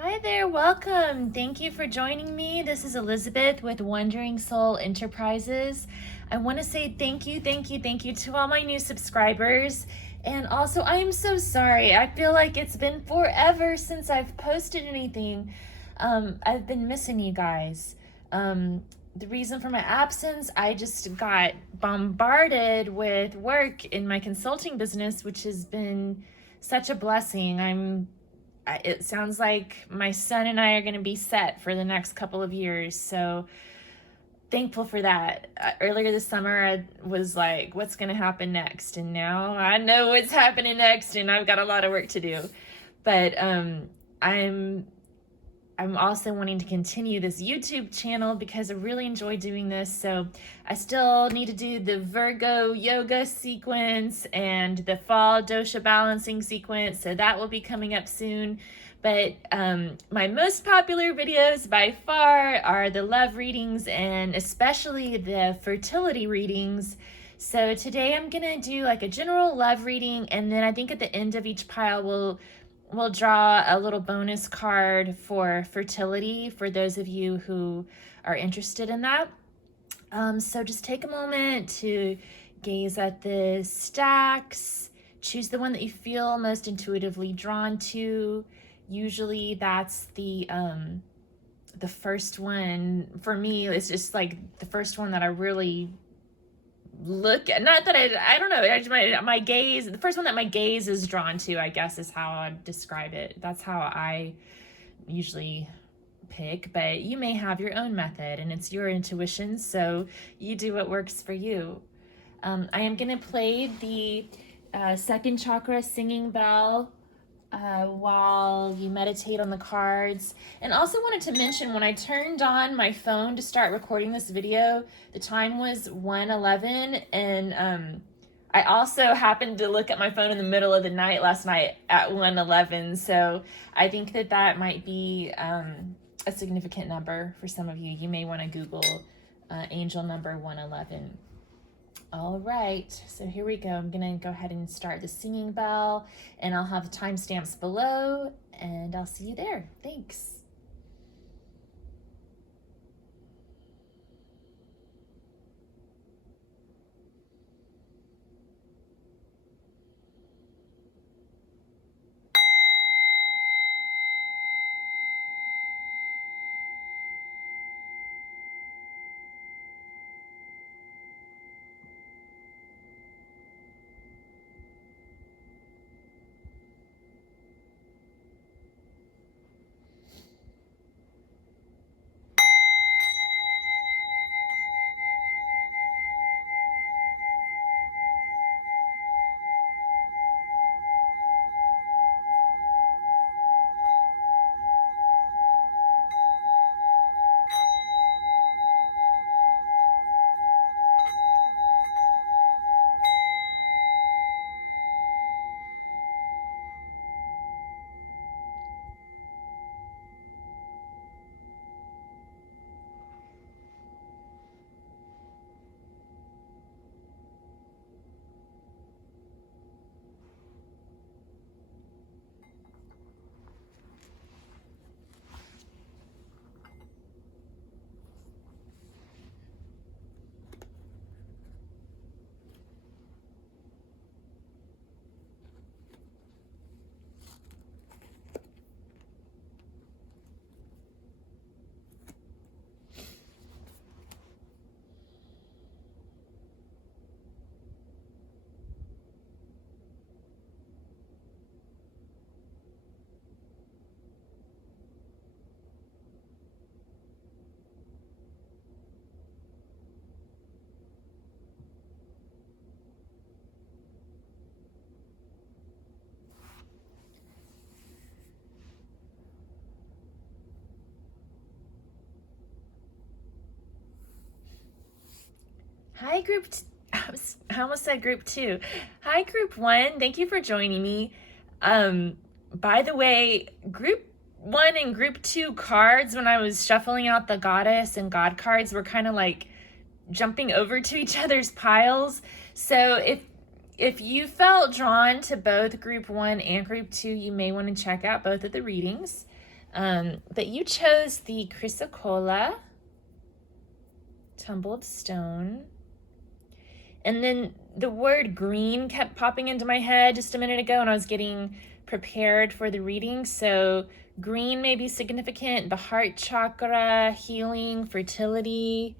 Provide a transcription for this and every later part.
Hi there, welcome. Thank you for joining me. This is Elizabeth with Wandering Soul Enterprises. I want to say thank you to all my new subscribers. And also, I am so sorry. I feel like it's been forever since I've posted anything. I've been missing you guys. The reason for my absence, I just got bombarded with work in my consulting business, which has been such a blessing. It sounds like my son and I are going to be set for the next couple of years. So thankful for that. Earlier this summer, I was like, what's going to happen next? And now I know what's happening next, and I've got a lot of work to do. But I'm also wanting to continue this YouTube channel because I really enjoy doing this. So I still need to do the Virgo yoga sequence and the fall dosha balancing sequence. So that will be coming up soon. But my most popular videos by far are the love readings and especially the fertility readings. So today I'm gonna do like a general love reading, and then I think at the end of each pile we'll draw a little bonus card for fertility for those of you who are interested in that. So just take a moment to gaze at the stacks. Choose the one that you feel most intuitively drawn to. Usually that's the first one. For me, it's just like the first one that I really look at. Not that I don't know, my gaze, the first one that my gaze is drawn to, I guess, is how I'd describe it. That's how I usually pick, but you may have your own method and it's your intuition, so you do what works for you. I am going to play the second chakra singing bell while you meditate on the cards. And also wanted to mention, when I turned on my phone to start recording this video, the time was 1:11, and I also happened to look at my phone in the middle of the night last night at 1:11, so I think that might be a significant number for some of you. You may want to Google angel number 1:11. All right, so here we go. I'm gonna go ahead and start the singing bell, and I'll have timestamps below, and I'll see you there. Thanks. Hi, I almost said group two. Hi, group one. Thank you for joining me. By the way, group one and group two cards, when I was shuffling out the goddess and god cards, were kind of like jumping over to each other's piles. So if you felt drawn to both group one and group two, you may want to check out both of the readings. But you chose the chrysocolla, tumbled stone. And then the word green kept popping into my head just a minute ago when I was getting prepared for the reading. So green may be significant, the heart chakra, healing, fertility.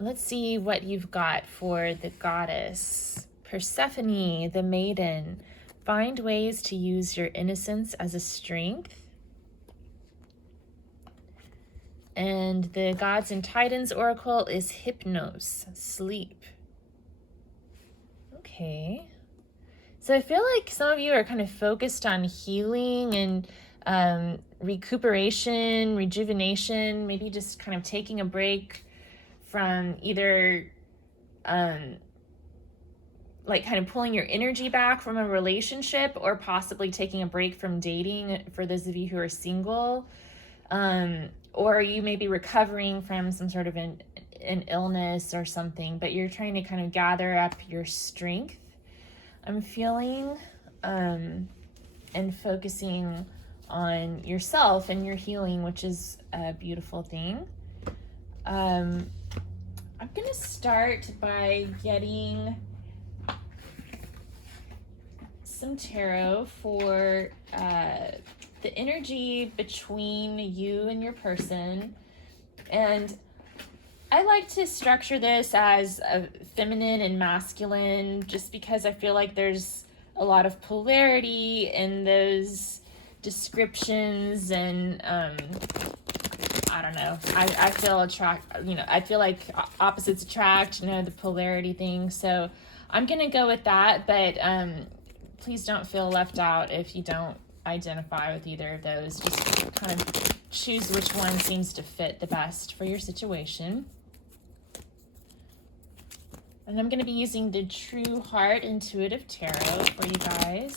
Let's see what you've got for the goddess. Persephone, the maiden. Find ways to use your innocence as a strength. And the Gods and Titans oracle is hypnos, sleep. Okay. So I feel like some of you are kind of focused on healing and recuperation, rejuvenation, maybe just kind of taking a break from either like kind of pulling your energy back from a relationship, or possibly taking a break from dating for those of you who are single. Or you may be recovering from some sort of an illness or something, but you're trying to kind of gather up your strength, I'm feeling, and focusing on yourself and your healing, which is a beautiful thing. I'm going to start by getting some tarot for the energy between you and your person. And I like to structure this as a feminine and masculine, just because I feel like there's a lot of polarity in those descriptions, and I don't know. I feel I feel like opposites attract, the polarity thing. So I'm gonna go with that, but please don't feel left out if you don't identify with either of those. Just kind of choose which one seems to fit the best for your situation. And I'm going to be using the True Heart Intuitive Tarot for you guys.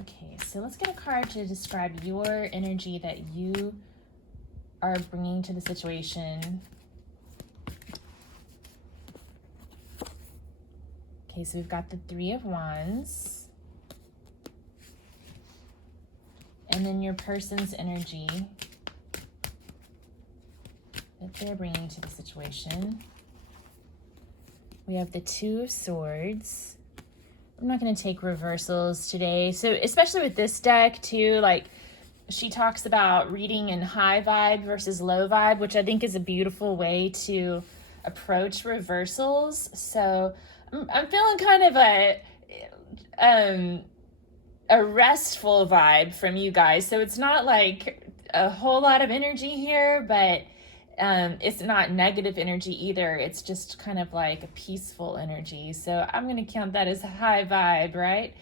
Okay, so let's get a card to describe your energy that you are bringing to the situation. Okay, so we've got the Three of Wands. And then your person's energy that they're bringing to the situation. We have the Two of Swords. I'm not going to take reversals today. So especially with this deck too, like she talks about reading in high vibe versus low vibe, which I think is a beautiful way to approach reversals. So I'm feeling kind of a restful vibe from you guys. So it's not like a whole lot of energy here, but it's not negative energy either. It's just kind of like a peaceful energy. So I'm going to count that as a high vibe, right?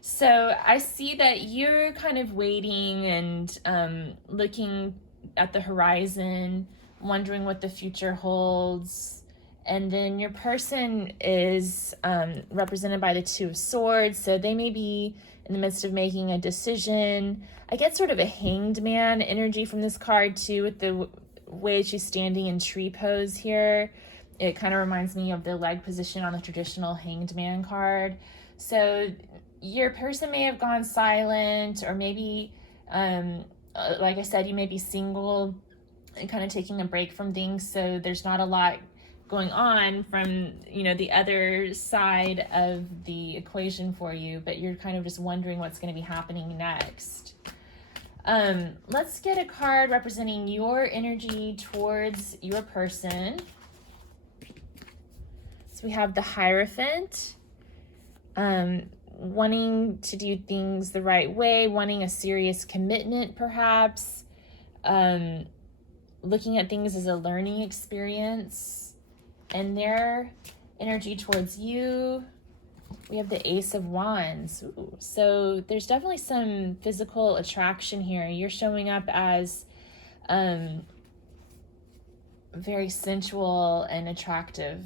So I see that you're kind of waiting and looking at the horizon, wondering what the future holds. And then your person is represented by the Two of Swords. So they may be in the midst of making a decision. I get sort of a hanged man energy from this card too, with the way she's standing in tree pose here. It kind of reminds me of the leg position on the traditional hanged man card. So your person may have gone silent, or maybe like I said, you may be single and kind of taking a break from things, so there's not a lot going on from the other side of the equation for you, but you're kind of just wondering what's going to be happening next. Let's get a card representing your energy towards your person. So we have the Hierophant, wanting to do things the right way, wanting a serious commitment perhaps, looking at things as a learning experience. And their energy towards you, we have the Ace of Wands. Ooh. So there's definitely some physical attraction here. You're showing up as very sensual and attractive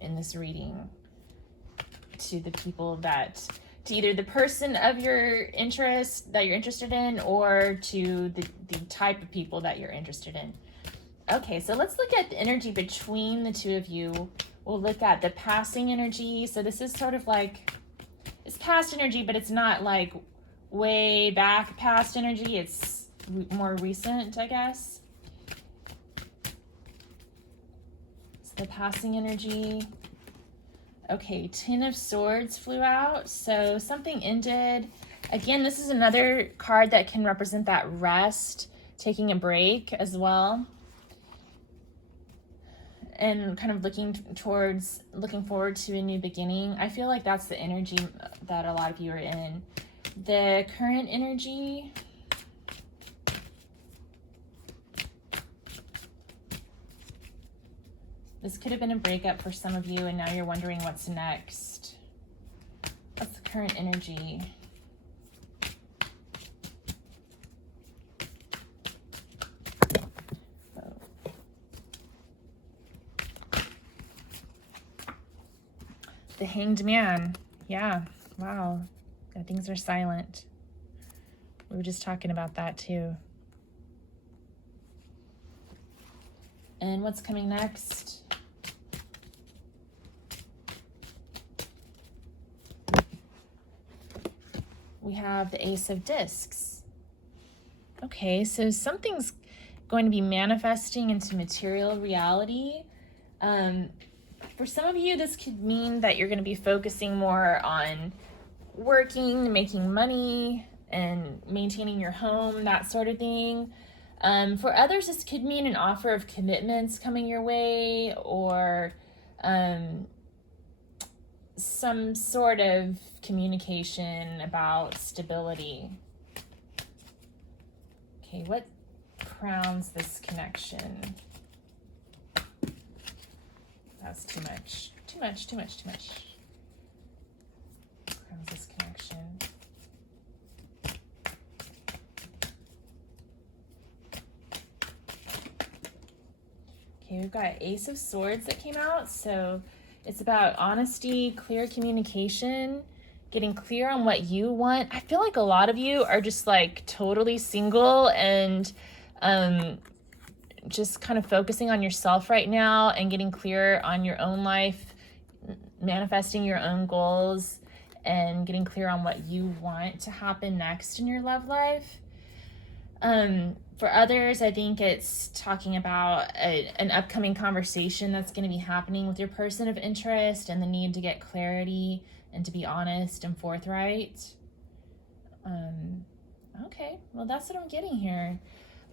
in this reading to the people that, to either the person of your interest that you're interested in, or to the type of people that you're interested in. Okay, so let's look at the energy between the two of you. We'll look at the passing energy. So this is sort of like, it's past energy, but it's not like way back past energy. It's more recent, I guess. So the passing energy. Okay, Ten of Swords flew out. So something ended. Again, this is another card that can represent that rest, taking a break as well. And kind of looking forward to a new beginning. I feel like that's the energy that a lot of you are in. The current energy. This could have been a breakup for some of you, and now you're wondering what's next. What's the current energy? The Hanged Man. Yeah. Wow. Yeah, things are silent. We were just talking about that too. And what's coming next? We have the Ace of Discs. Okay, so something's going to be manifesting into material reality. For some of you, this could mean that you're going to be focusing more on working, making money, and maintaining your home, that sort of thing. For others, this could mean an offer of commitments coming your way, or some sort of communication about stability. Okay, what crowns this connection? That's too much. Too much. Crowns this connection. Okay, we've got Ace of Swords that came out. So it's about honesty, clear communication, getting clear on what you want. I feel like a lot of you are just like totally single and just kind of focusing on yourself right now and getting clear on your own life, manifesting your own goals, and getting clear on what you want to happen next in your love life. For others, I think it's talking about an upcoming conversation that's going to be happening with your person of interest and the need to get clarity and to be honest and forthright. Okay, well, that's what I'm getting here.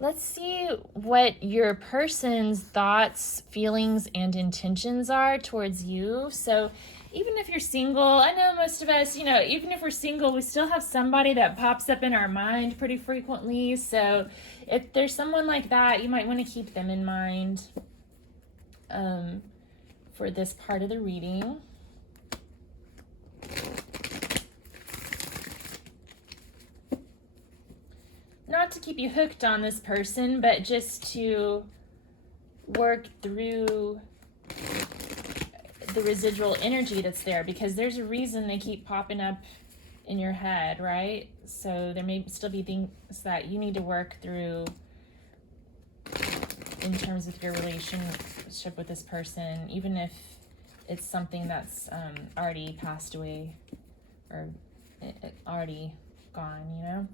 Let's see what your person's thoughts, feelings, and intentions are towards you. So even if you're single, I know most of us, even if we're single, we still have somebody that pops up in our mind pretty frequently. So if there's someone like that, you might want to keep them in mind for this part of the reading. Not to keep you hooked on this person, but just to work through the residual energy that's there, because there's a reason they keep popping up in your head, right? So there may still be things that you need to work through in terms of your relationship with this person, even if it's something that's already passed away or already gone,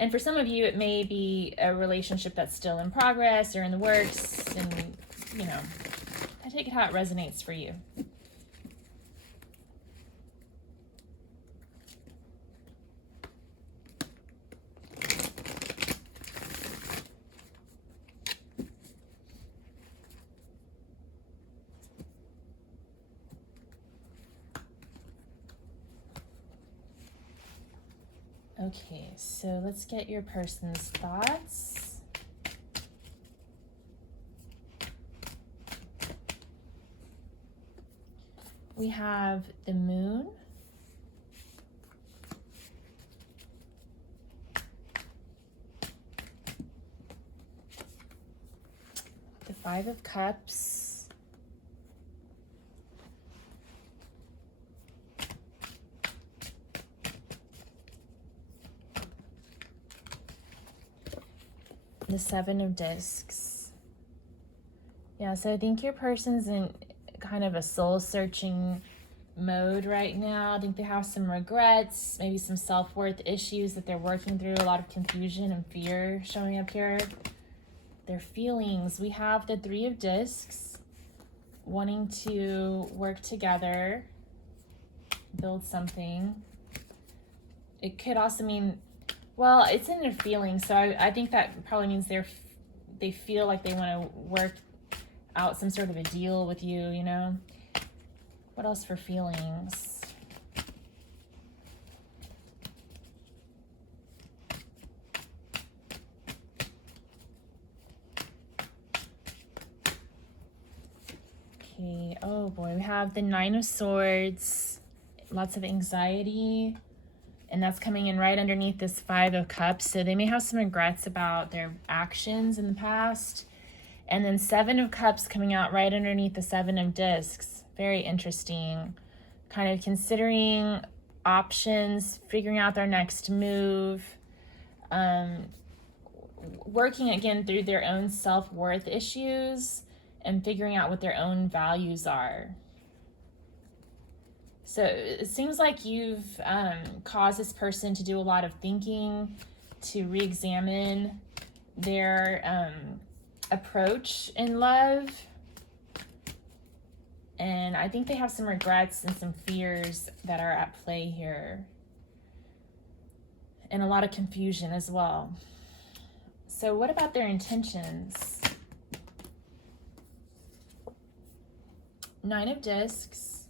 And for some of you, it may be a relationship that's still in progress or in the works, and, I take it how it resonates for you. Okay, so let's get your person's thoughts. We have the Moon, the Five of Cups, The Seven of Discs. Yeah, so I think your person's in kind of a soul-searching mode right now. I think they have some regrets, maybe some self-worth issues that they're working through, a lot of confusion and fear showing up here. Their feelings. We have the Three of Discs, wanting to work together, build something. It could also mean, well, it's in their feelings, so I think that probably means they feel like they want to work out some sort of a deal with you, you know? What else for feelings? Okay, oh boy, we have the Nine of Swords, lots of anxiety, and that's coming in right underneath this Five of Cups, so they may have some regrets about their actions in the past. And then Seven of Cups coming out right underneath the Seven of Discs. Very interesting. Kind of considering options, figuring out their next move, working again through their own self-worth issues and figuring out what their own values are. So it seems like you've caused this person to do a lot of thinking, to re-examine their approach in love. And I think they have some regrets and some fears that are at play here. And a lot of confusion as well. So what about their intentions? Nine of Discs.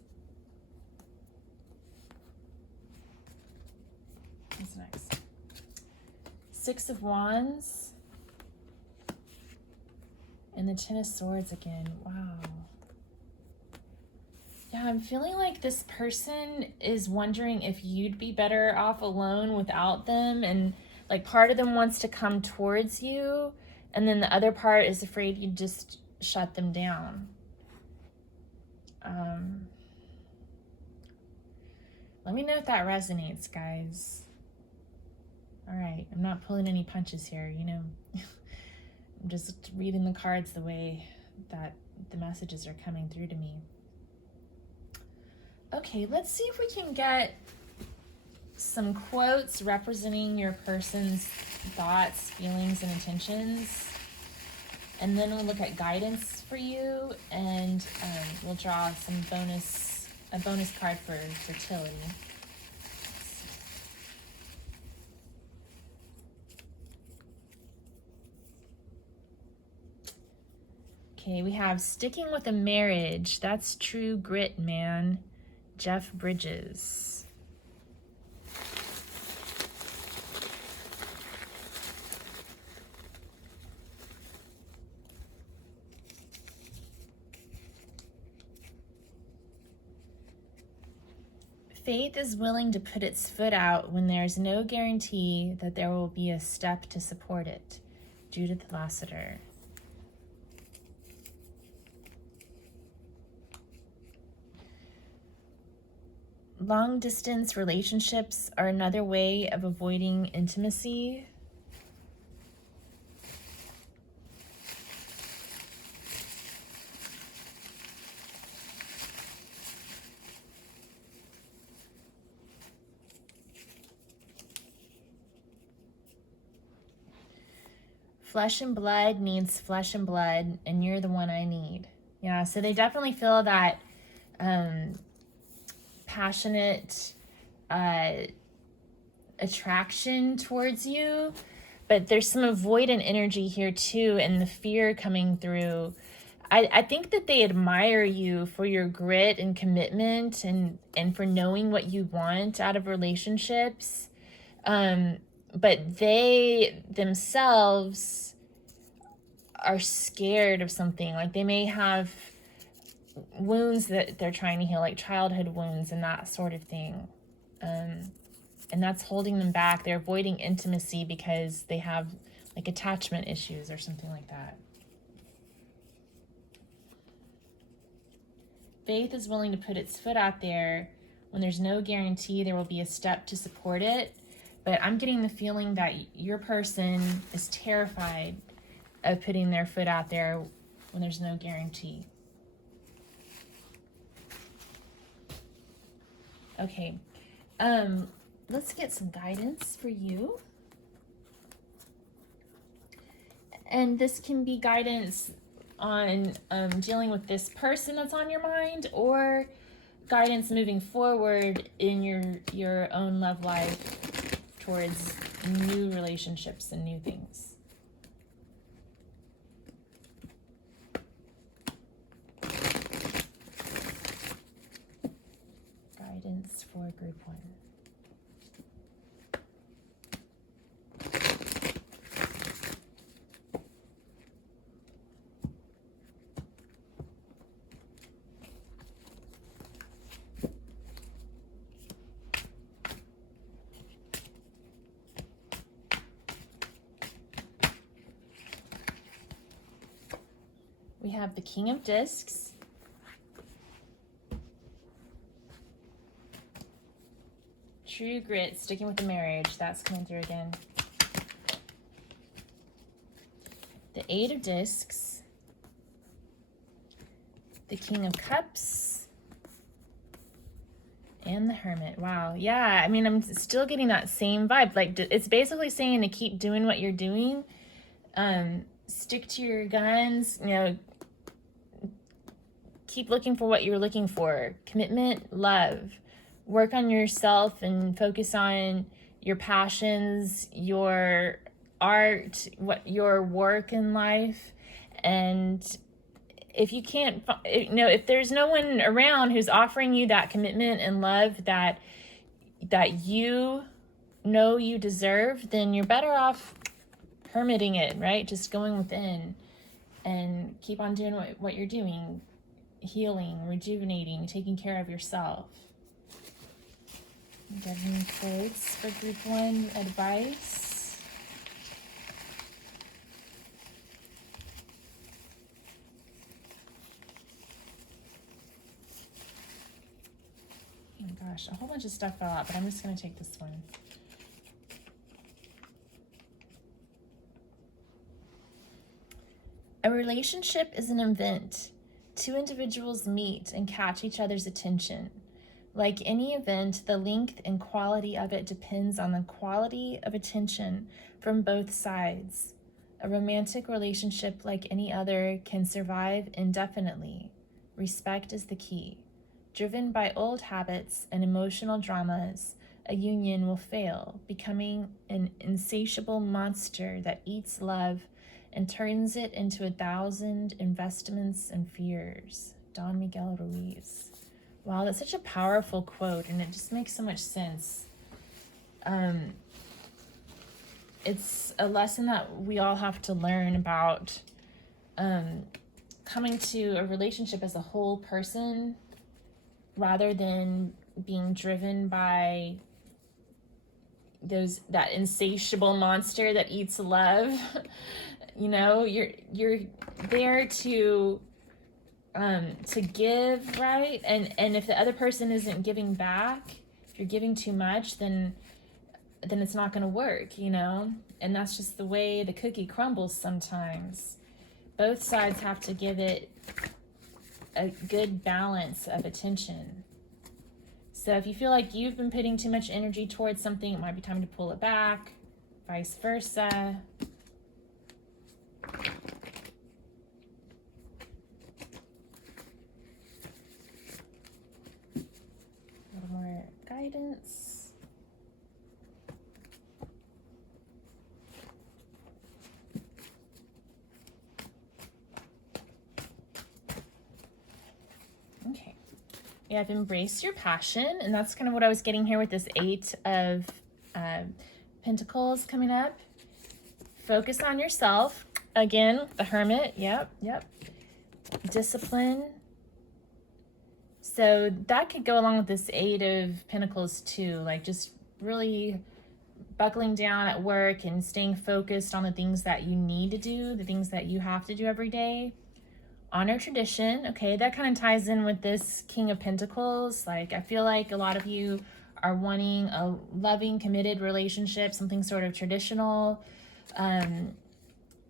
What's next? Six of Wands. And the Ten of Swords again. Wow. Yeah, I'm feeling like this person is wondering if you'd be better off alone without them. And like part of them wants to come towards you. And then the other part is afraid you'd just shut them down. Let me know if that resonates, guys. All right, I'm not pulling any punches here, you know. I'm just reading the cards the way that the messages are coming through to me. Okay, let's see if we can get some quotes representing your person's thoughts, feelings, and intentions. And then we'll look at guidance for you, and we'll draw a bonus card for fertility. Okay, we have sticking with a marriage. That's true grit, man. Jeff Bridges. Faith is willing to put its foot out when there's no guarantee that there will be a step to support it. Judith Lassiter. Long-distance relationships are another way of avoiding intimacy. Flesh and blood needs flesh and blood, and you're the one I need. Yeah, so they definitely feel that passionate attraction towards you, but there's some avoidant energy here too, and the fear coming through. I think that they admire you for your grit and commitment and for knowing what you want out of relationships. But they themselves are scared of something. Like they may have wounds that they're trying to heal, like childhood wounds and that sort of thing. And that's holding them back. They're avoiding intimacy because they have like attachment issues or something like that. Faith is willing to put its foot out there when there's no guarantee there will be a step to support it. But I'm getting the feeling that your person is terrified of putting their foot out there when there's no guarantee. Okay, let's get some guidance for you. And this can be guidance on dealing with this person that's on your mind, or guidance moving forward in your own love life towards new relationships and new things. Guidance for group 1. We have the King of Discs, True Grit, sticking with the marriage, that's coming through again. The 8 of Discs, the King of Cups, and the Hermit. Wow, yeah, I mean, I'm still getting that same vibe. Like, it's basically saying to keep doing what you're doing, stick to your guns, you know, keep looking for what you're looking for. Commitment, love. Work on yourself and focus on your passions, your art, what your work in life. And if you can't, you know, if there's no one around who's offering you that commitment and love that you know you deserve, then you're better off hermiting it, right? Just going within and keep on doing what you're doing. Healing, rejuvenating, taking care of yourself. Getting quotes for group 1 advice. Oh my gosh, a whole bunch of stuff fell out, but I'm just going to take this one. A relationship is an event. 2 individuals meet and catch each other's attention. Like any event, the length and quality of it depends on the quality of attention from both sides. A romantic relationship, like any other, can survive indefinitely. Respect is the key. Driven by old habits and emotional dramas, a union will fail, becoming an insatiable monster that eats love and turns it into 1,000 investments and fears. Don Miguel Ruiz. Wow, that's such a powerful quote, and it just makes so much sense. It's a lesson that we all have to learn about coming to a relationship as a whole person rather than being driven by that insatiable monster that eats love. You know, you're there to give, right? And if the other person isn't giving back, if you're giving too much, then it's not going to work, you know? And that's just the way the cookie crumbles sometimes. Both sides have to give it a good balance of attention. So if you feel like you've been putting too much energy towards something, it might be time to pull it back, vice versa. A little more guidance. Okay. Yeah, I've embraced your passion, and that's kind of what I was getting here with this 8 of Pentacles coming up. Focus on yourself. Again, the Hermit. Yep. Discipline. So that could go along with this 8 of Pentacles too. Like just really buckling down at work and staying focused on the things that you need to do, the things that you have to do every day. Honor tradition. Okay, that kind of ties in with this King of Pentacles. Like I feel like a lot of you are wanting a loving, committed relationship, something sort of traditional.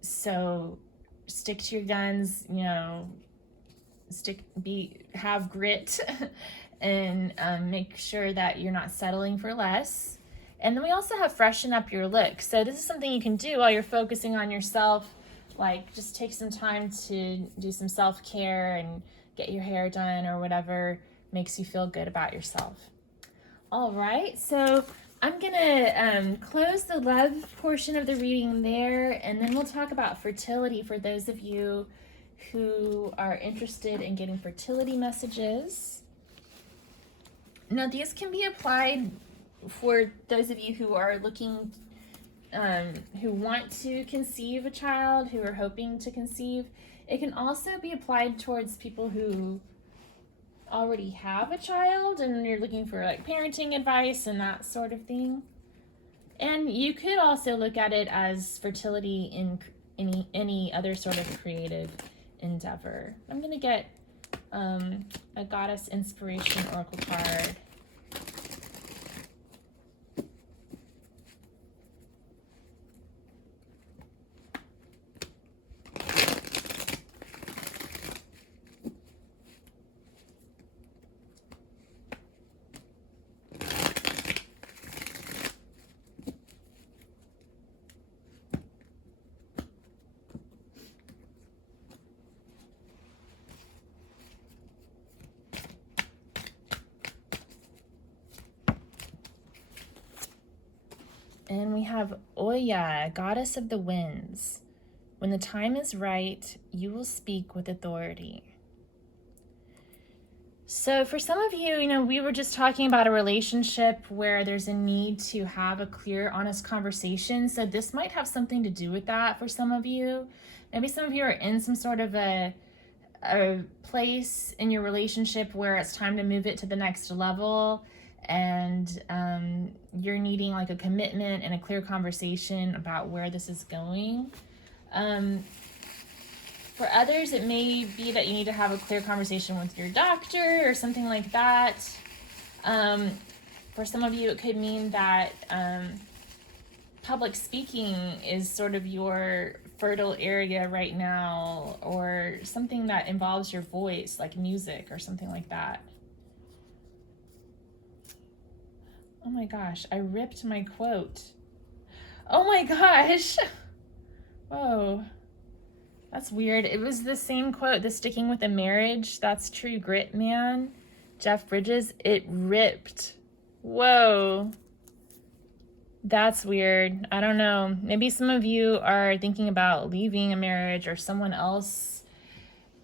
So stick to your guns, you know, have grit and make sure that you're not settling for less. And then we also have freshen up your look. So this is something you can do while you're focusing on yourself. Like just take some time to do some self-care and get your hair done or whatever makes you feel good about yourself. All right, so I'm gonna close the love portion of the reading there, and then we'll talk about fertility for those of you who are interested in getting fertility messages. Now, these can be applied for those of you who are looking, who want to conceive a child, who are hoping to conceive. It can also be applied towards people who already have a child and you're looking for like parenting advice and that sort of thing. And you could also look at it as fertility in any other sort of creative endeavor. I'm going to get a Goddess Inspiration Oracle card. And we have Oya, Goddess of the Winds. When the time is right, you will speak with authority. So for some of you, you know, we were just talking about a relationship where there's a need to have a clear, honest conversation. So this might have something to do with that for some of you. Maybe some of you are in some sort of a place in your relationship where it's time to move it to the next level, and you're needing like a commitment and a clear conversation about where this is going. For others, it may be that you need to have a clear conversation with your doctor or something like that. For some of you, it could mean that public speaking is sort of your fertile area right now, or something that involves your voice, like music or something like that. Oh my gosh, I ripped my quote. Oh my gosh. Whoa. That's weird. It was the same quote, the sticking with a marriage. That's true grit, man. Jeff Bridges, it ripped. Whoa. That's weird. I don't know. Maybe some of you are thinking about leaving a marriage, or someone else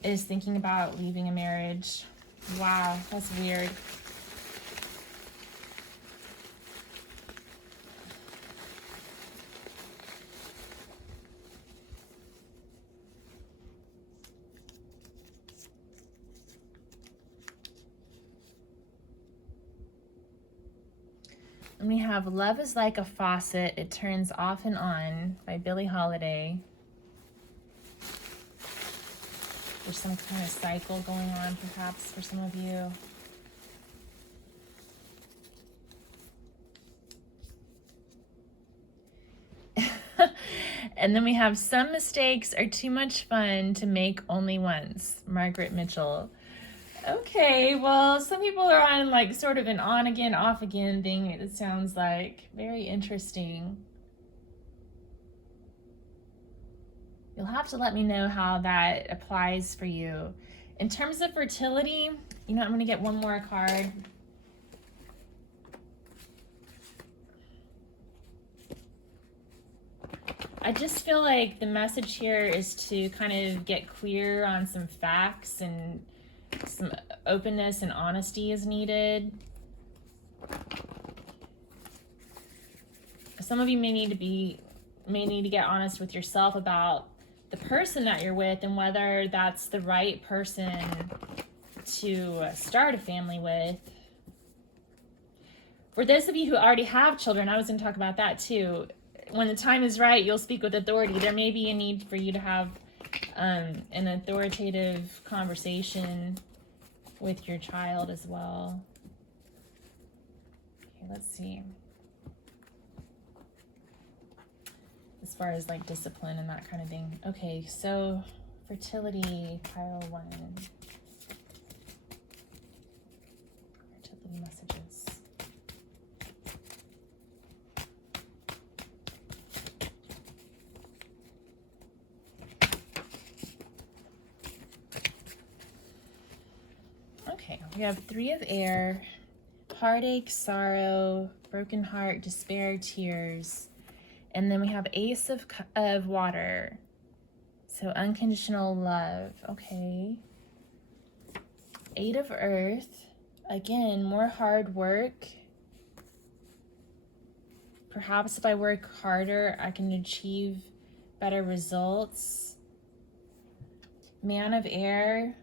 is thinking about leaving a marriage. Wow, that's weird. And we have Love is Like a Faucet, It Turns Off and On by Billie Holiday. There's some kind of cycle going on perhaps for some of you. And then we have Some Mistakes Are Too Much Fun to Make Only Once, Margaret Mitchell. Okay, well, some people are on like sort of an on again, off again thing. It sounds like very interesting. You'll have to let me know how that applies for you. In terms of fertility, you know, I'm going to get one more card. I just feel like the message here is to kind of get clear on some facts, and some openness and honesty is needed. Some of you may need to get honest with yourself about the person that you're with and whether that's the right person to start a family with. For those of you who already have children, I was going to talk about that too. When the time is right, you'll speak with authority. There may be a need for you to have an authoritative conversation with your child as well. Okay, let's see. This as far as like discipline and that kind of thing. Okay, so fertility, pile 1. Fertility messages. Okay, we have 3 of air, heartache, sorrow, broken heart, despair, tears. And then we have Ace of water. So unconditional love. Okay. 8 of earth. Again, more hard work. Perhaps if I work harder, I can achieve better results. Man of air.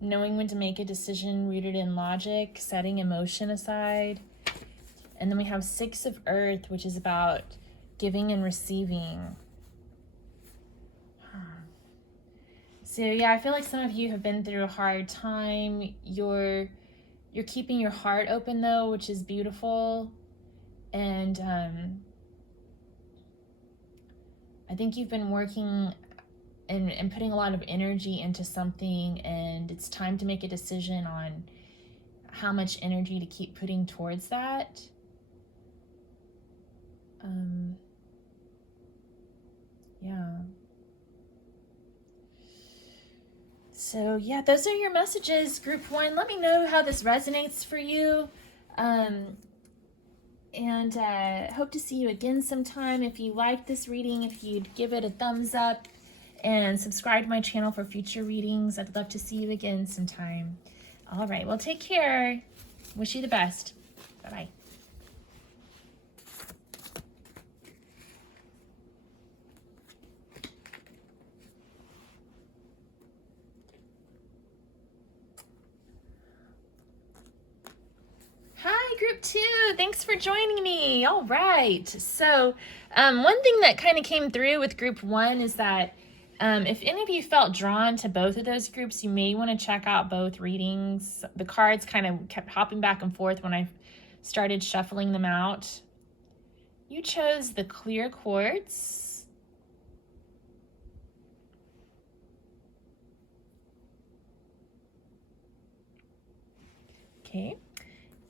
Knowing when to make a decision rooted in logic, setting emotion aside. And then we have 6 of earth, which is about giving and receiving. So yeah, I feel like some of you have been through a hard time. You're keeping your heart open though, which is beautiful. And I think you've been working and putting a lot of energy into something, and it's time to make a decision on how much energy to keep putting towards that. Yeah. So yeah, those are your messages, group 1. Let me know how this resonates for you. And hope to see you again sometime. If you like this reading, if you'd give it a thumbs up and subscribe to my channel for future readings. I'd love to see you again sometime. All right, well, take care. Wish you the best. Bye-bye. Hi, group 2. Thanks for joining me. All right. So one thing that kind of came through with group 1 is that if any of you felt drawn to both of those groups, you may want to check out both readings. The cards kind of kept hopping back and forth when I started shuffling them out. You chose the clear quartz. Okay.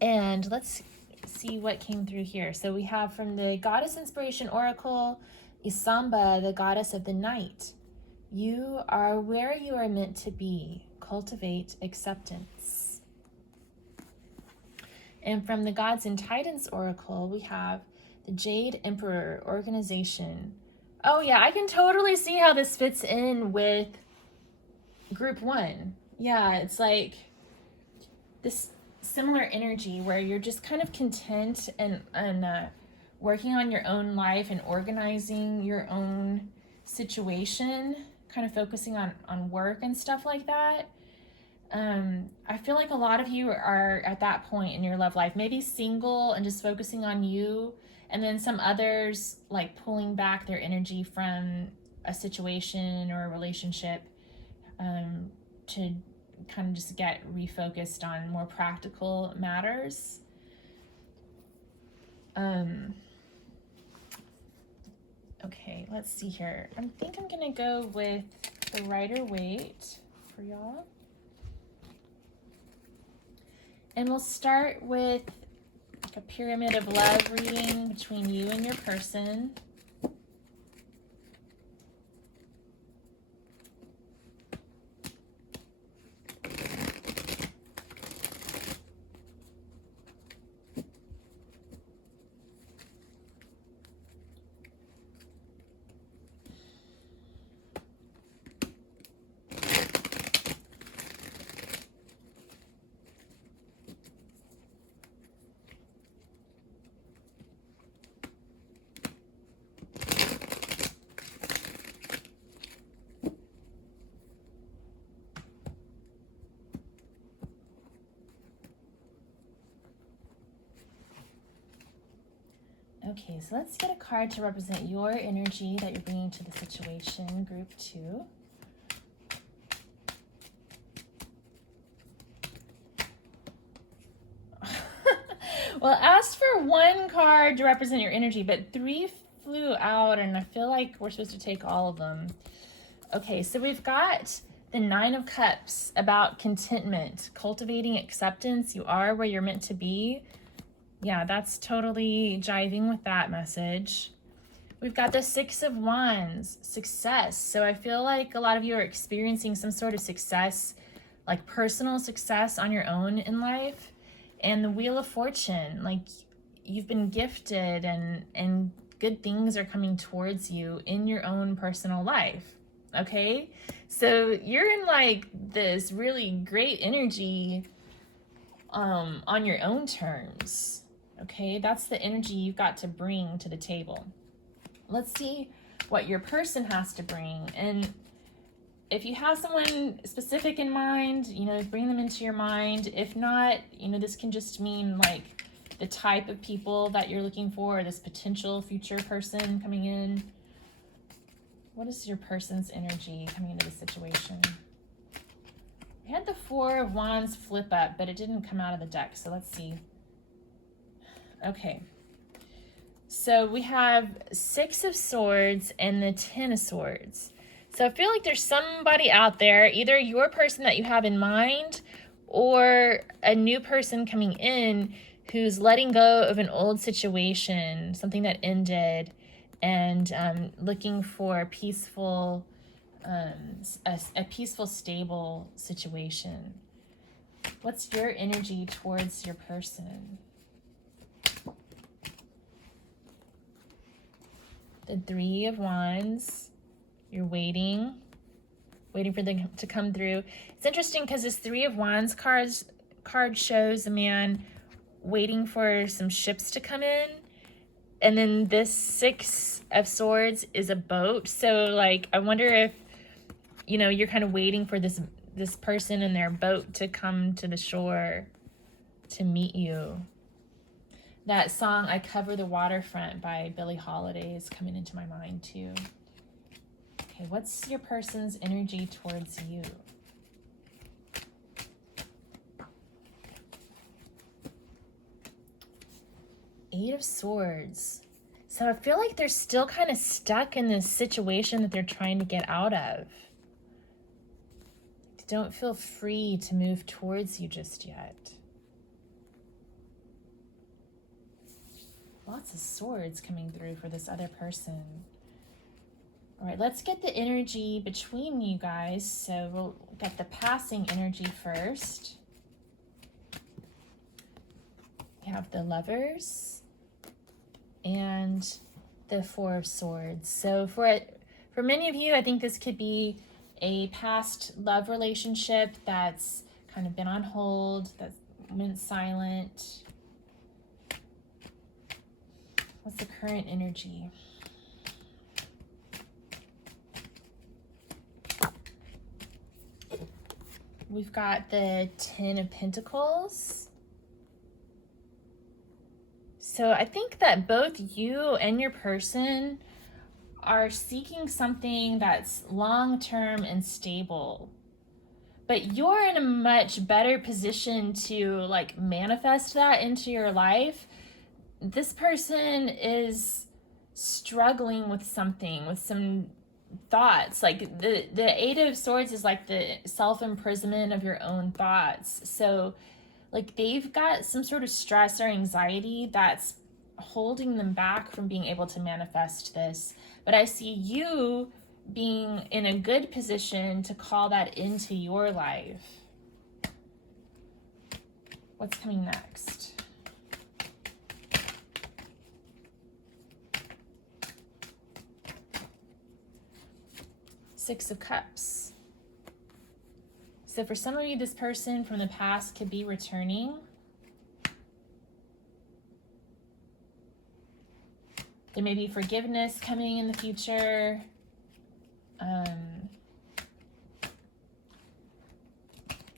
And let's see what came through here. So we have from the Goddess Inspiration Oracle, Isamba, the goddess of the night. You are where you are meant to be. Cultivate acceptance. And from the Gods and Titans Oracle, we have the Jade Emperor, organization. Oh yeah, I can totally see how this fits in with group 1. Yeah, it's like this similar energy where you're just kind of content and working on your own life and organizing your own situation, kind of focusing on work and stuff like that. I feel like a lot of you are at that point in your love life, maybe single and just focusing on you, and then some others like pulling back their energy from a situation or a relationship to kind of just get refocused on more practical matters. Okay, let's see here. I think I'm gonna go with the Rider Waite for y'all. And we'll start with like a pyramid of love reading between you and your person. Okay, so let's get a card to represent your energy that you're bringing to the situation, group 2. Well, ask for one card to represent your energy, but 3 flew out, and I feel like we're supposed to take all of them. Okay, so we've got the 9 of Cups about contentment, cultivating acceptance. You are where you're meant to be. Yeah, that's totally jiving with that message. We've got the 6 of Wands, success. So I feel like a lot of you are experiencing some sort of success, like personal success on your own in life. And the Wheel of Fortune, like you've been gifted and good things are coming towards you in your own personal life. Okay, so you're in like this really great energy on your own terms. Okay, that's the energy you've got to bring to the table. Let's see what your person has to bring. And if you have someone specific in mind, you know, bring them into your mind. If not, you know, this can just mean like the type of people that you're looking for, this potential future person coming in. What is your person's energy coming into the situation? We had the 4 of Wands flip up, but it didn't come out of the deck. So let's see. Okay. So we have 6 of Swords and the 10 of Swords. So I feel like there's somebody out there, either your person that you have in mind or a new person coming in who's letting go of an old situation, something that ended, and looking for a peaceful, a peaceful, stable situation. What's your energy towards your person? The 3 of Wands. You're waiting for them to come through. It's interesting because this 3 of Wands card shows a man waiting for some ships to come in. And then this 6 of Swords is a boat. So like, I wonder if, you know, you're kind of waiting for this person in their boat to come to the shore to meet you. That song, I Cover the Waterfront by Billie Holiday, is coming into my mind too. Okay, what's your person's energy towards you? Eight of Swords. So I feel like they're still kind of stuck in this situation that they're trying to get out of. They don't feel free to move towards you just yet. Lots of swords coming through for this other person. All right, let's get the energy between you guys. So we'll get the passing energy first. We have the Lovers and the 4 of Swords. So for many of you, I think this could be a past love relationship that's kind of been on hold, that went silent. What's the current energy? We've got the 10 of Pentacles. So I think that both you and your person are seeking something that's long-term and stable. But you're in a much better position to like manifest that into your life. This person is struggling with something, with some thoughts. Like the 8 of Swords is like the self-imprisonment of your own thoughts. So like they've got some sort of stress or anxiety that's holding them back from being able to manifest this. But I see you being in a good position to call that into your life. What's coming next? Six of Cups. So for some of you, this person from the past could be returning. There may be forgiveness coming in the future.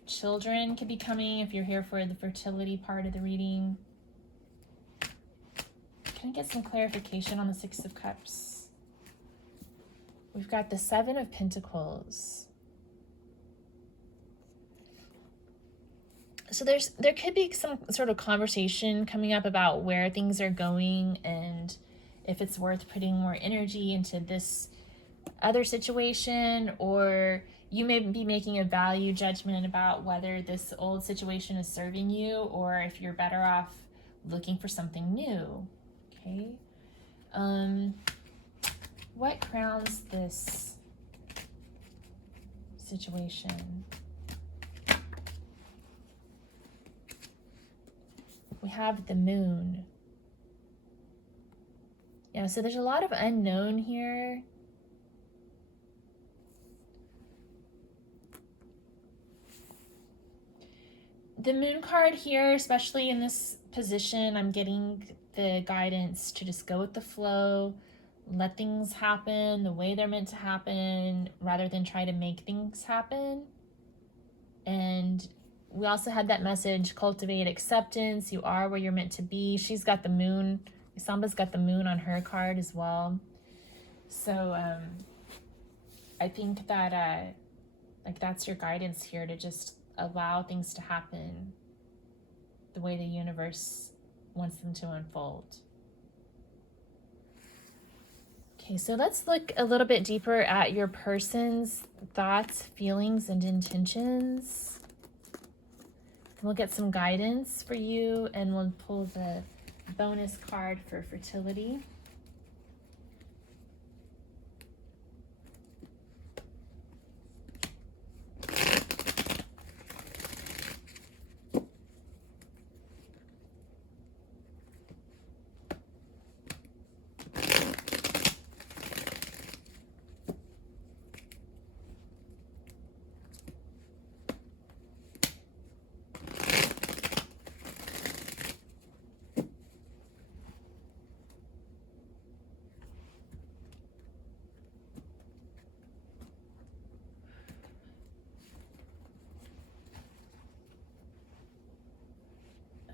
Children could be coming if you're here for the fertility part of the reading. Can I get some clarification on the 6 of Cups? We've got the 7 of Pentacles. So there could be some sort of conversation coming up about where things are going and if it's worth putting more energy into this other situation, or you may be making a value judgment about whether this old situation is serving you or if you're better off looking for something new. Okay. What crowns this situation? We have the moon. Yeah, so there's a lot of unknown here. The moon card here, especially in this position, I'm getting the guidance to just go with the flow, let things happen the way they're meant to happen, rather than try to make things happen. And we also had that message, cultivate acceptance. You are where you're meant to be. She's got the moon. Isamba's got the moon on her card as well. So I think that like that's your guidance here, to just allow things to happen the way the universe wants them to unfold. Okay, so let's look a little bit deeper at your person's thoughts, feelings, and intentions. We'll get some guidance for you, and we'll pull the bonus card for fertility.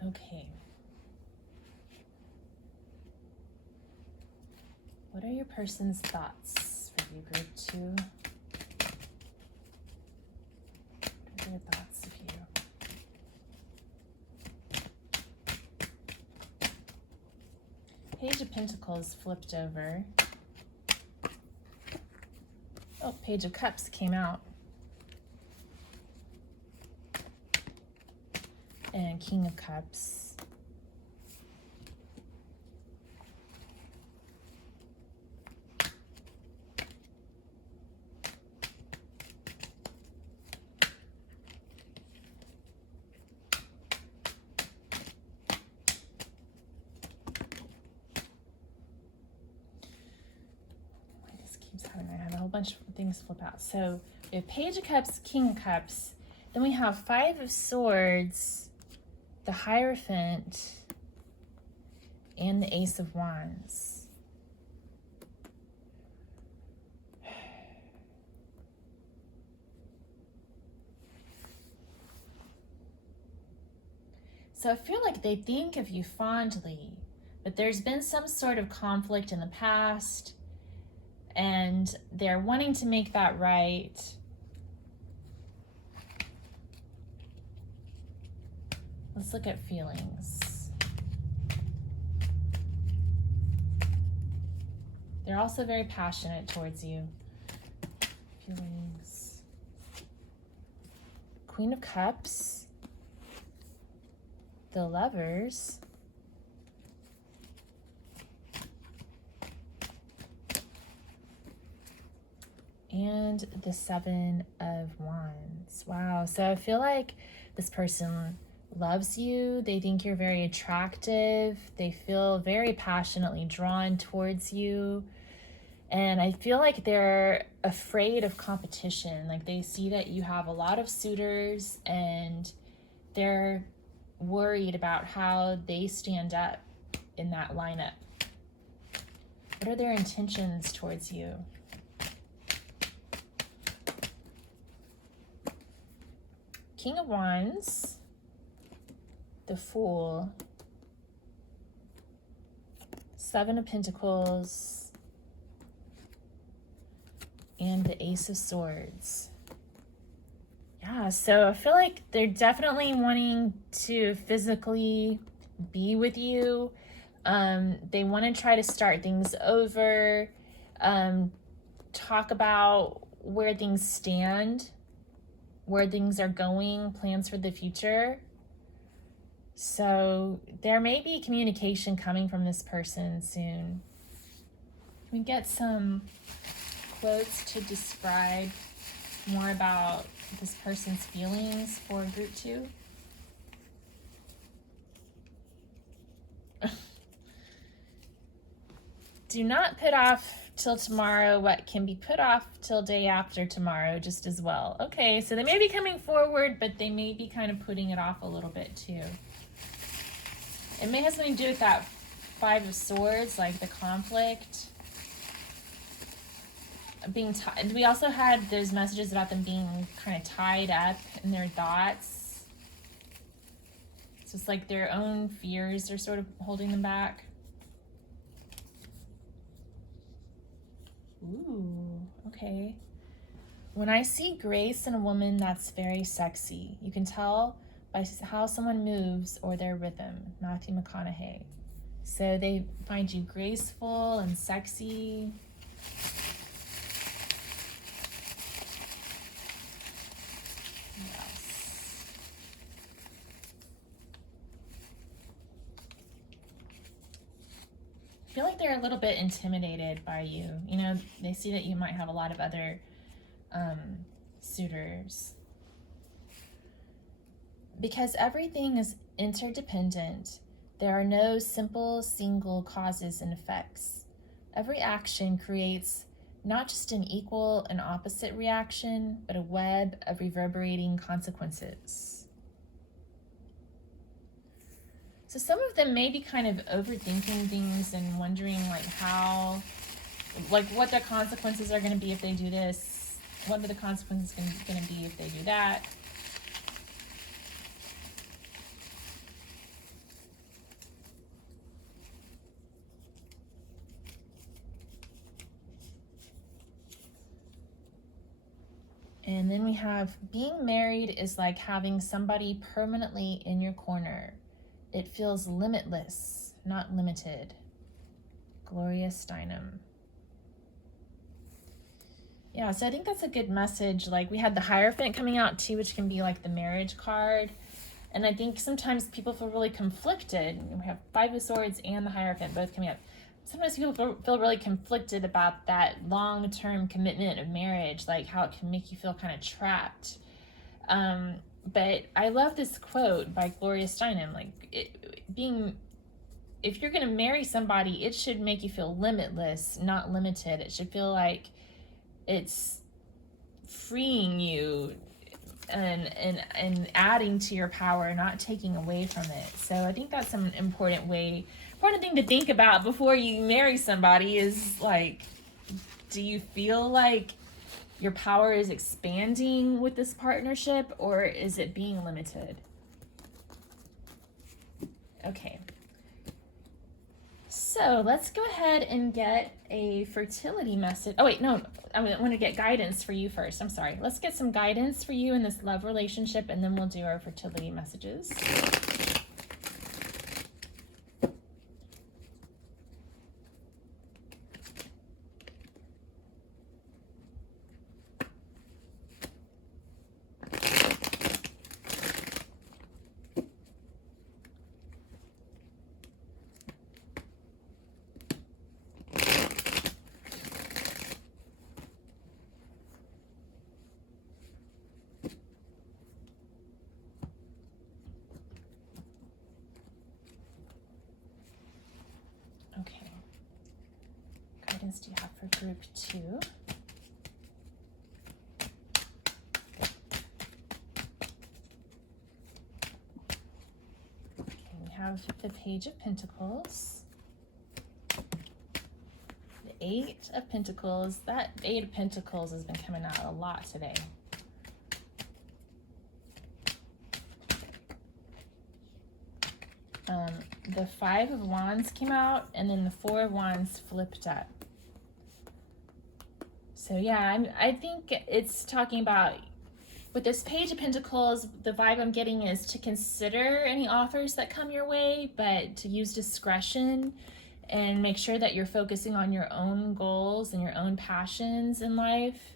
Okay. What are your person's thoughts for you, group 2? What are their thoughts of you? Page of Pentacles flipped over. Oh, Page of Cups came out. And King of Cups. I have a whole bunch of things flip out. So we have Page of Cups, King of Cups. Then we have 5 of Swords, the Hierophant, and the Ace of Wands. So I feel like they think of you fondly, but there's been some sort of conflict in the past, and they're wanting to make that right. Let's look at feelings. They're also very passionate towards you. Feelings. Queen of Cups. The Lovers. And the 7 of Wands. Wow. So I feel like this person loves you. They think you're very attractive. They feel very passionately drawn towards you. And I feel like they're afraid of competition. Like they see that you have a lot of suitors and they're worried about how they stand up in that lineup. What are their intentions towards you? King of Wands, the Fool, 7 of Pentacles, and the Ace of Swords. Yeah, so I feel like they're definitely wanting to physically be with you. They want to try to start things over, talk about where things stand, where things are going, plans for the future. So there may be communication coming from this person soon. Can we get some quotes to describe more about this person's feelings for group 2? Do not put off till tomorrow what can be put off till day after tomorrow just as well. Okay, so they may be coming forward, but they may be kind of putting it off a little bit too. It may have something to do with that 5 of Swords, like the conflict. We also had those messages about them being kind of tied up in their thoughts. So it's like their own fears are sort of holding them back. Ooh, okay. When I see grace in a woman that's very sexy, you can tell by how someone moves or their rhythm. Matthew McConaughey. So they find you graceful and sexy. What else? I feel like they're a little bit intimidated by you. You know, they see that you might have a lot of other suitors. Because everything is interdependent, there are no simple single causes and effects. Every action creates not just an equal and opposite reaction, but a web of reverberating consequences. So some of them may be kind of overthinking things and wondering what the consequences are going to be if they do this. What are the consequences going to be if they do that? And then we have being married is like having somebody permanently in your corner. It feels limitless, not limited. Gloria Steinem. Yeah, so I think that's a good message. Like we had the Hierophant coming out too, which can be like the marriage card. And I think sometimes people feel really conflicted. We have 5 of Swords and the Hierophant both coming up. Sometimes people feel really conflicted about that long-term commitment of marriage, like how it can make you feel kind of trapped. But I love this quote by Gloria Steinem, like if you're going to marry somebody, it should make you feel limitless, not limited. It should feel like it's freeing you and adding to your power, not taking away from it. So I think that's an important thing to think about before you marry somebody is like, do you feel like your power is expanding with this partnership, or is it being limited? Okay. So let's go ahead and get a fertility message. Oh wait, no, I want to get guidance for you first. I'm sorry. Let's get some guidance for you in this love relationship, and then we'll do our fertility messages. Okay. Guidance do you have for group 2? Okay, we have the Page of Pentacles. The 8 of Pentacles. That 8 of Pentacles has been coming out a lot today. The 5 of Wands came out, and then the 4 of Wands flipped up. So yeah, I think it's talking about With this Page of Pentacles, the vibe I'm getting is to consider any offers that come your way, but to use discretion and make sure that you're focusing on your own goals and your own passions in life.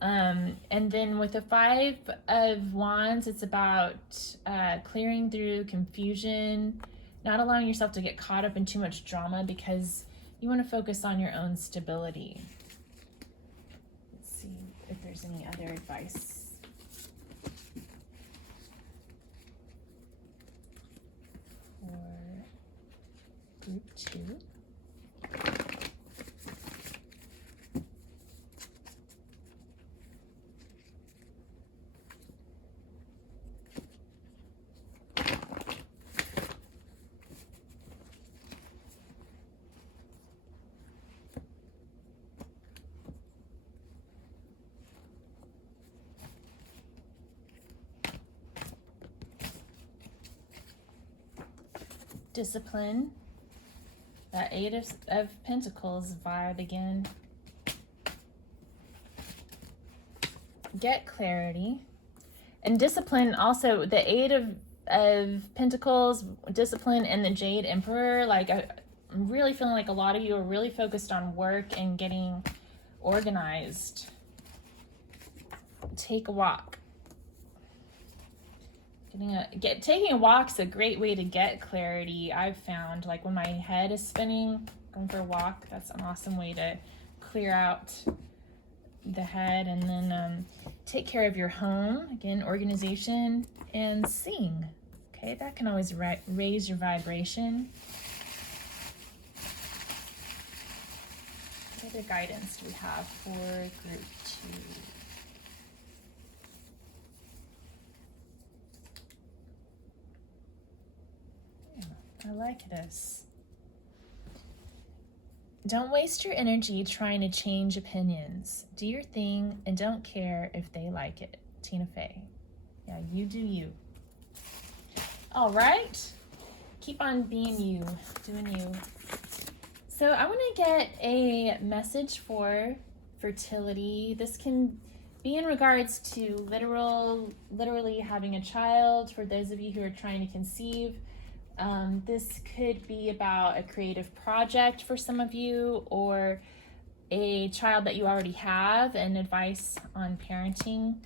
And then with the Five of Wands, it's about clearing through confusion, not allowing yourself to get caught up in too much drama because you want to focus on your own stability. Let's see if there's any other advice. For group 2. Discipline. That Eight of Pentacles vibe again. Get clarity. And discipline also, the Eight of Pentacles, discipline, and the Jade Emperor. Like, I'm really feeling like a lot of you are really focused on work and getting organized. Take a walk. Taking a walk's a great way to get clarity. I've found, like, when my head is spinning, going for a walk, that's an awesome way to clear out the head. And then take care of your home, again, organization, and sing. Okay, that can always raise your vibration. What other guidance do we have for group 2? I like this. Don't waste your energy trying to change opinions. Do your thing and don't care if they like it. Tina Fey. Yeah, you do you. All right. Keep on being you, doing you. So I want to get a message for fertility. This can be in regards to literally having a child for those of you who are trying to conceive. This could be about a creative project for some of you, or a child that you already have, and advice on parenting.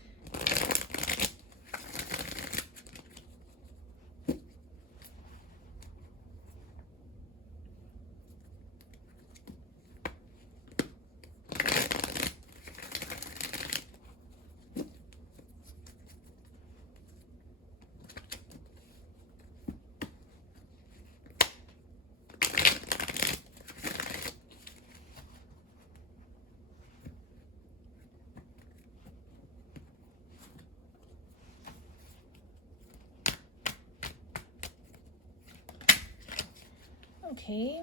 Okay.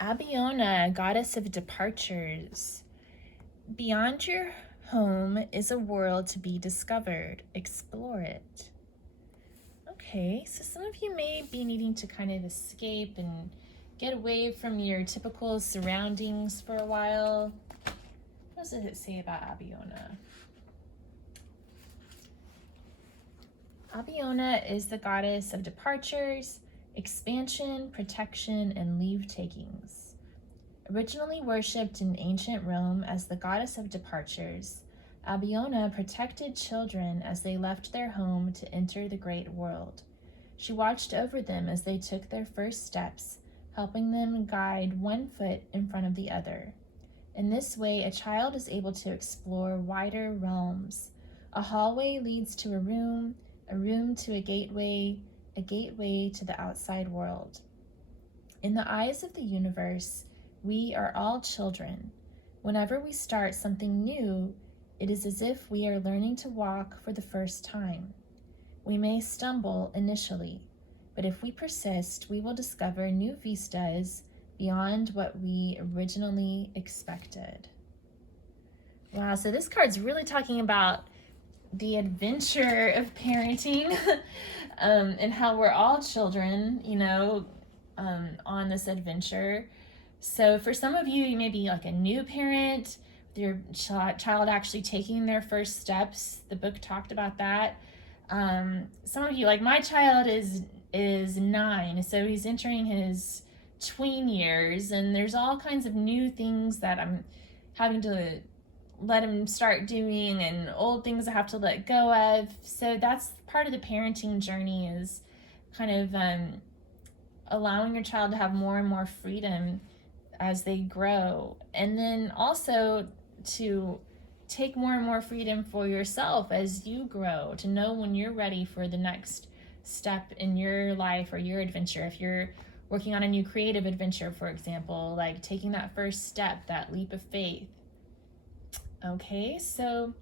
Abiona, goddess of departures. Beyond your home is a world to be discovered. Explore it. Okay, so some of you may be needing to kind of escape and get away from your typical surroundings for a while. What does it say about Abiona? Abiona is the goddess of departures, expansion, protection, and leave-takings. Originally worshipped in ancient Rome as the goddess of departures, Abiona protected children as they left their home to enter the great world. She watched over them as they took their first steps, helping them guide one foot in front of the other. In this way, a child is able to explore wider realms. A hallway leads to a room to a gateway to the outside world. In the eyes of the universe, we are all children. Whenever we start something new, it is as if we are learning to walk for the first time. We may stumble initially, but if we persist, we will discover new vistas beyond what we originally expected. Wow, so this card's really talking about the adventure of parenting and how we're all children, on this adventure. So for some of you, you may be like a new parent your child actually taking their first steps. The book talked about that. Some of you, like my child is 9, so he's entering his tween years, and there's all kinds of new things that I'm having to let him start doing, and old things I have to let go of. So that's part of the parenting journey, is kind of allowing your child to have more and more freedom as they grow, and then also to take more and more freedom for yourself as you grow, to know when you're ready for the next step in your life or your adventure. If you're working on a new creative adventure, for example, like taking that first step, that leap of faith. Okay, so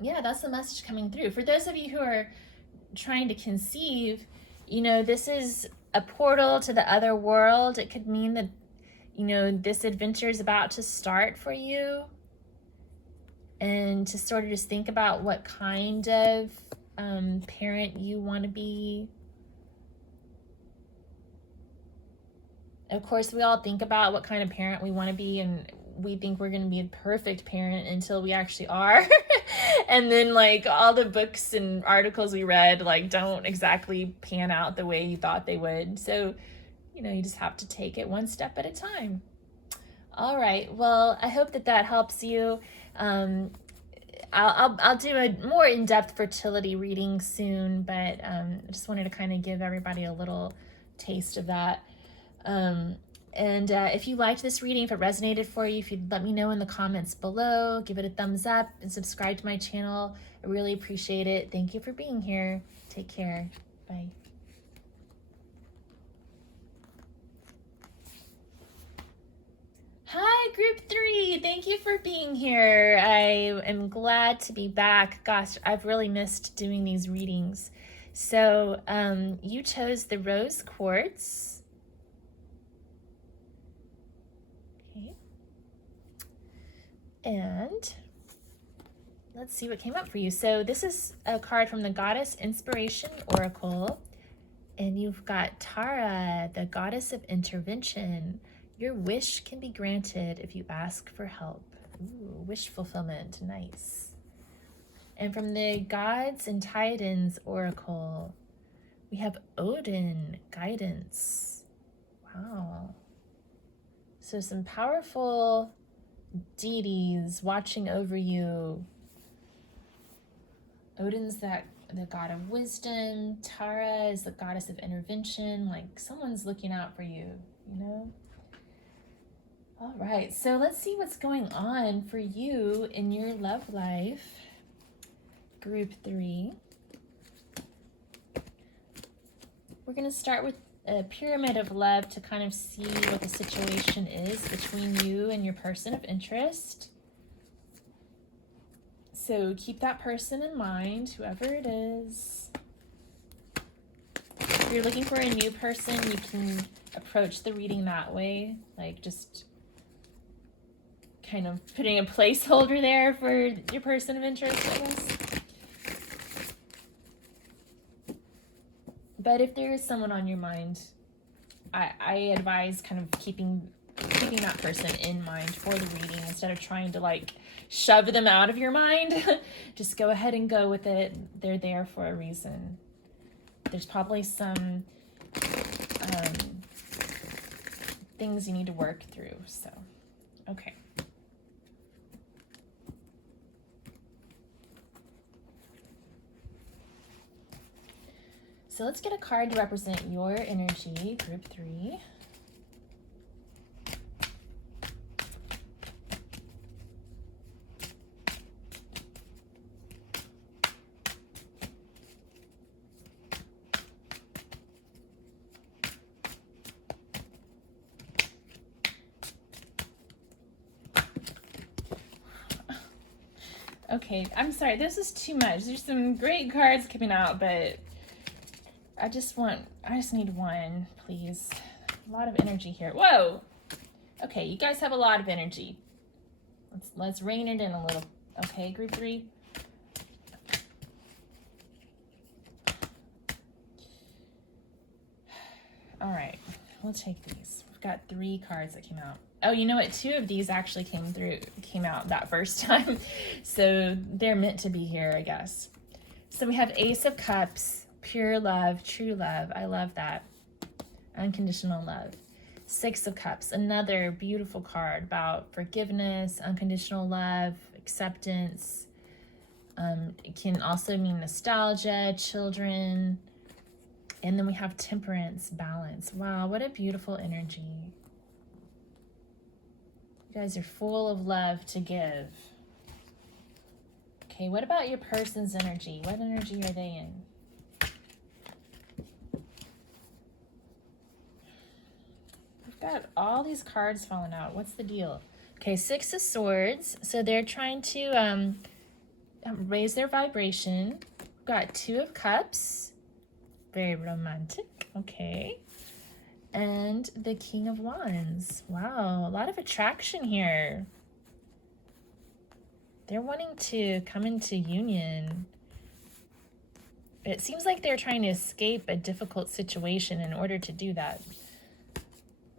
yeah, that's the message coming through. For those of you who are trying to conceive, you know, this is a portal to the other world. It could mean that, you know, this adventure is about to start for you, and to sort of just think about what kind of parent you want to be. Of course, we all think about what kind of parent we want to be, and we think we're going to be a perfect parent until we actually are. And then like all the books and articles we read like don't exactly pan out the way you thought they would. So, you know, you just have to take it one step at a time. All right, well, I hope that helps you. I'll do a more in-depth fertility reading soon, but I just wanted to kind of give everybody a little taste of that. And if you liked this reading, if it resonated for you, if you'd let me know in the comments below, give it a thumbs up, and subscribe to my channel. I really appreciate it. Thank you for being here. Take care. Bye. Hi, group 3. Thank you for being here. I am glad to be back. Gosh, I've really missed doing these readings. So you chose the rose quartz. Okay. And let's see what came up for you. So this is a card from the Goddess Inspiration Oracle. And you've got Tara, the Goddess of Intervention. Your wish can be granted if you ask for help. Ooh, wish fulfillment, nice. And from the Gods and Titans Oracle, we have Odin, guidance. Wow. So some powerful deities watching over you. Odin's the god of wisdom. Tara is the goddess of intervention. Like someone's looking out for you, you know? All right, so let's see what's going on for you in your love life, group 3. We're going to start with a pyramid of love to kind of see what the situation is between you and your person of interest. So keep that person in mind, whoever it is. If you're looking for a new person, you can approach the reading that way, like just kind of putting a placeholder there for your person of interest, I guess. But if there is someone on your mind, I advise kind of keeping that person in mind for the reading instead of trying to like shove them out of your mind. Just go ahead and go with it. They're there for a reason. There's probably some things you need to work through. So, okay. So let's get a card to represent your energy, group 3. Okay, I'm sorry, this is too much. There's some great cards coming out, but I just need one, please. A lot of energy here. Whoa! Okay, you guys have a lot of energy. Let's rein it in a little. Okay, group 3. All right, we'll take these. We've got 3 cards that came out. Oh, you know what? 2 of these actually came out that first time. So they're meant to be here, I guess. So we have Ace of Cups, pure love, true love. I love that. Unconditional love. 6 of Cups, another beautiful card about forgiveness, unconditional love, acceptance. It can also mean nostalgia, children. And then we have Temperance, balance. Wow, what a beautiful energy. You guys are full of love to give. Okay, what about your person's energy? What energy are they in? We've got all these cards falling out. What's the deal? Okay, 6 of Swords. So they're trying to raise their vibration. We've got 2 of Cups. Very romantic. Okay. And the King of Wands. Wow, a lot of attraction here. They're wanting to come into union. It seems like they're trying to escape a difficult situation in order to do that.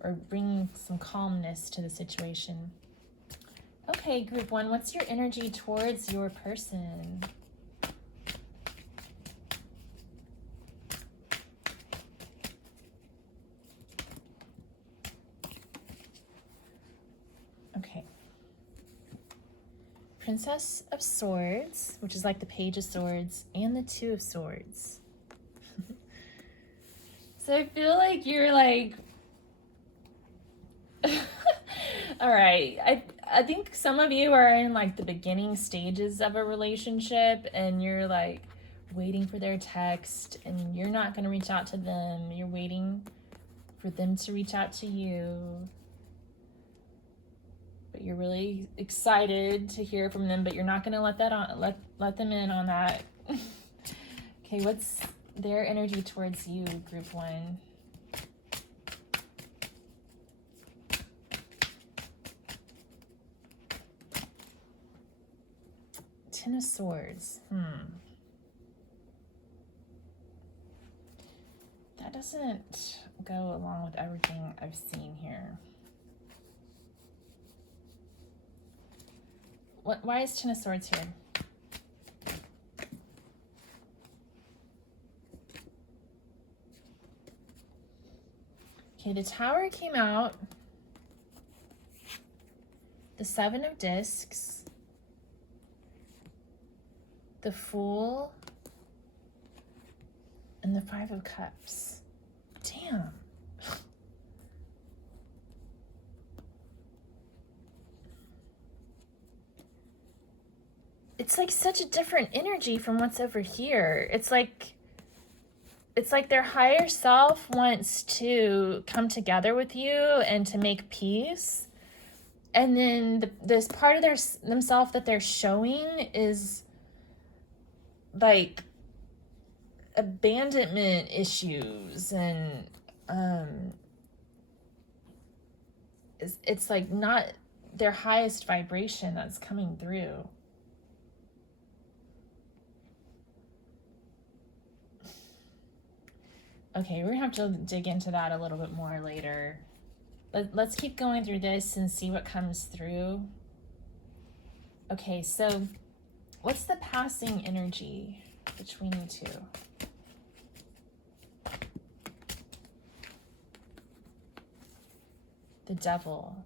Or bring some calmness to the situation. Okay, group 1, what's your energy towards your person? Okay. Princess of Swords, which is like the Page of Swords, and the 2 of Swords. So I feel like you're like... All right. I think some of you are in like the beginning stages of a relationship and you're like waiting for their text and you're not going to reach out to them. You're waiting for them to reach out to you. But you're really excited to hear from them, but you're not going to let that on let them in on that. Okay, what's their energy towards you, group 1? Ten of Swords. That doesn't go along with everything I've seen here. Why is Ten of Swords here? Okay, the Tower came out. The 7 of Discs. The Fool. And the 5 of Cups. Damn. It's like such a different energy from what's over here. It's like their higher self wants to come together with you and to make peace. And then this part of themselves that they're showing is like abandonment issues, and it's like not their highest vibration that's coming through. Okay, we're gonna have to dig into that a little bit more later. Let's keep going through this and see what comes through. Okay, so what's the passing energy between you two? The Devil.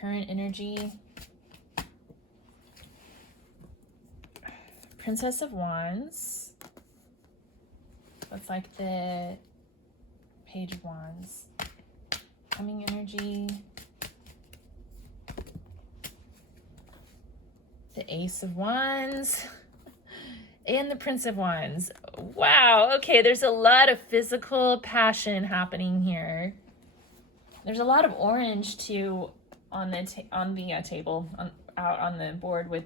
Current energy. Princess of Wands. That's like the Page of Wands. Coming energy. The Ace of Wands. And the Prince of Wands. Wow, okay, there's a lot of physical passion happening here. There's a lot of orange too on the table, out on the board, with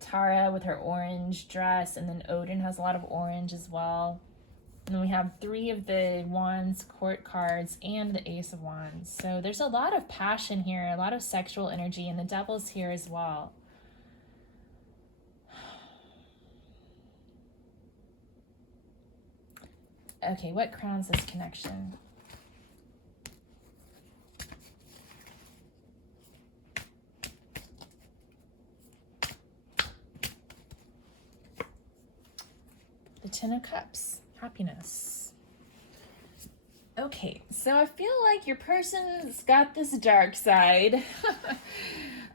Tara with her orange dress, and then Odin has a lot of orange as well. And then we have 3 of the Wands court cards and the Ace of Wands. So there's a lot of passion here, a lot of sexual energy, and the Devil's here as well. Okay, what crowns this connection? The Ten of Cups, happiness. Okay, so I feel like your person's got this dark side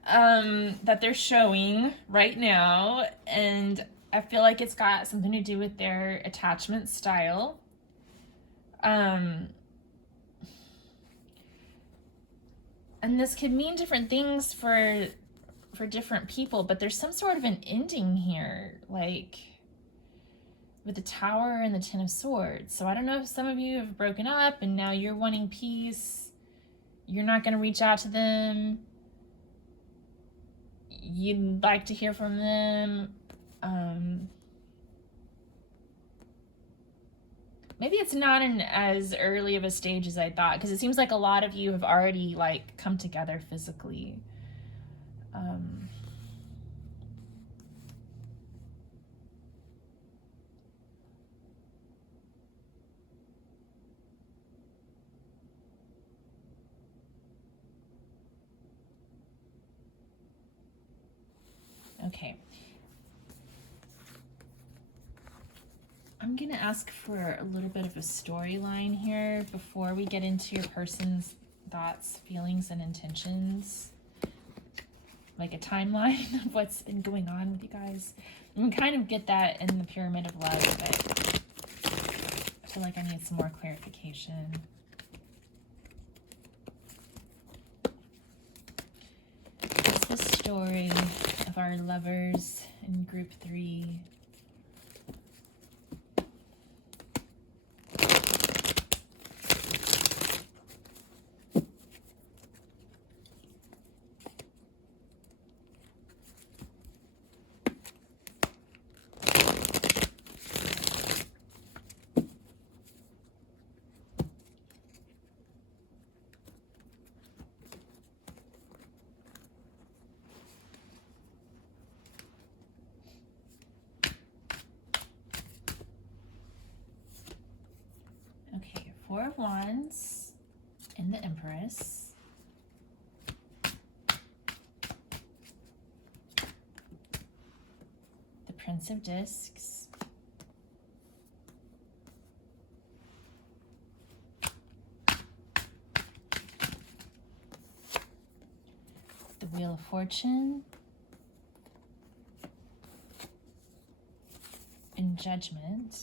that they're showing right now, and I feel like it's got something to do with their attachment style. And this could mean different things for different people, but there's some sort of an ending here, like with the Tower and the Ten of Swords. So I don't know if some of you have broken up and now you're wanting peace. You're not going to reach out to them. You'd like to hear from them. Maybe it's not in as early of a stage as I thought, because it seems like a lot of you have already like come together physically. Okay. I'm going to ask for a little bit of a storyline here before we get into your person's thoughts, feelings, and intentions. Like a timeline of what's been going on with you guys. You can kind of get that in the Pyramid of Love, but I feel like I need some more clarification. What's the story of our lovers in group 3? Okay, Four of Wands and the Empress. The Prince of Discs. The Wheel of Fortune. And Judgment.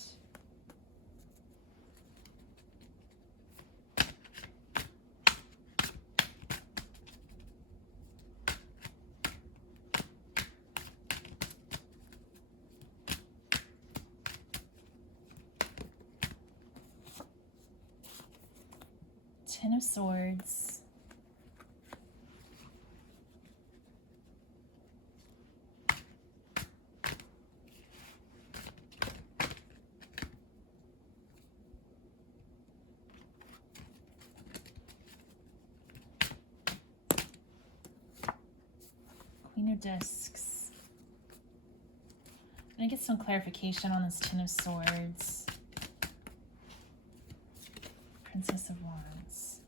Ten of Swords. Queen of Discs. I'm going to get some clarification on this Ten of Swords. Princess of Wands.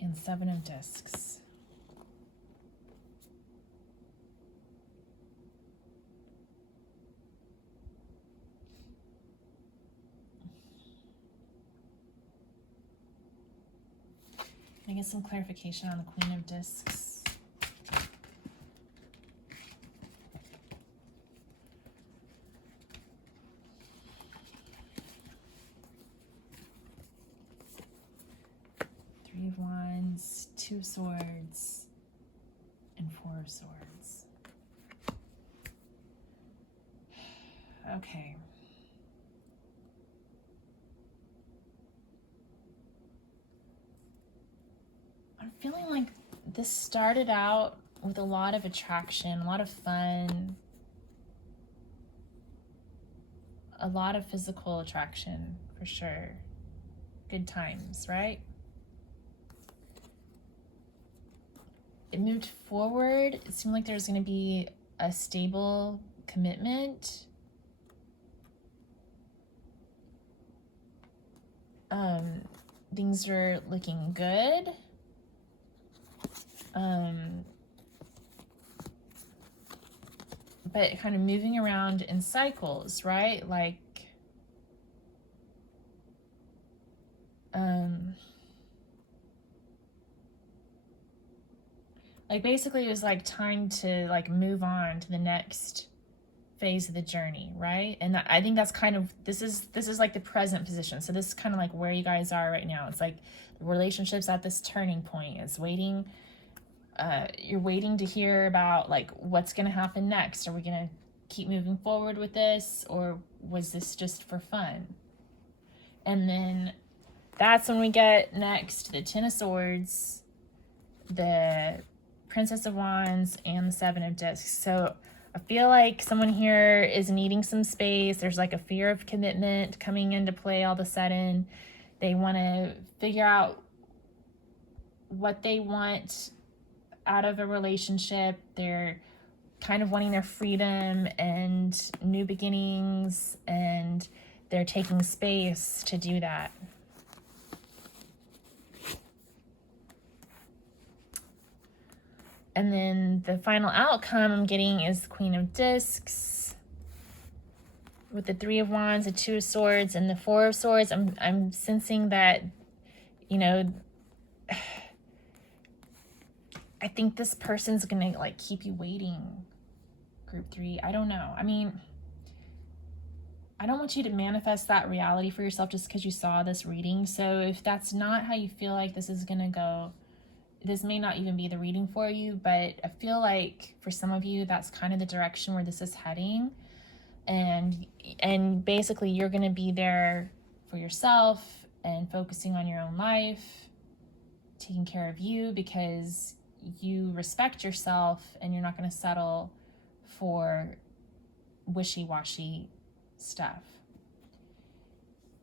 And Seven of Discs. I get some clarification on the Queen of Discs. Three of Wands, Two of Swords, and Four of Swords. Okay. I'm feeling like this started out with a lot of attraction, a lot of fun. a lot of physical attraction for sure. Good times, right? It moved forward. It seemed like there was going to be a stable commitment. Things were looking good. But kind of moving around in cycles, right? Like, basically it was like time to like move on to the next phase of the journey, right? And I think that's kind of, this is like the present position. So this is kind of like where you guys are right now. It's like the relationship's at this turning point. It's waiting. You're waiting to hear about like what's going to happen next. Are we going to keep moving forward with this, or was this just for fun? And then that's when we get next the Ten of Swords, the Princess of Wands, and the Seven of Discs. So I feel like someone here is needing some space. There's like a fear of commitment coming into play all of a sudden. They want to figure out what they want out of a relationship. They're kind of wanting their freedom and new beginnings, and they're taking space to do that. And then the final outcome I'm getting is the Queen of Discs with the Three of Wands, the Two of Swords, and the Four of Swords. I'm sensing that, you know, I think this person's gonna like keep you waiting, group 3. I don't know. I mean, I don't want you to manifest that reality for yourself just because you saw this reading. So if that's not how you feel like this is gonna go, this may not even be the reading for you, but I feel like for some of you, that's kind of the direction where this is heading. And basically you're going to be there for yourself and focusing on your own life, taking care of you because you respect yourself and you're not going to settle for wishy-washy stuff.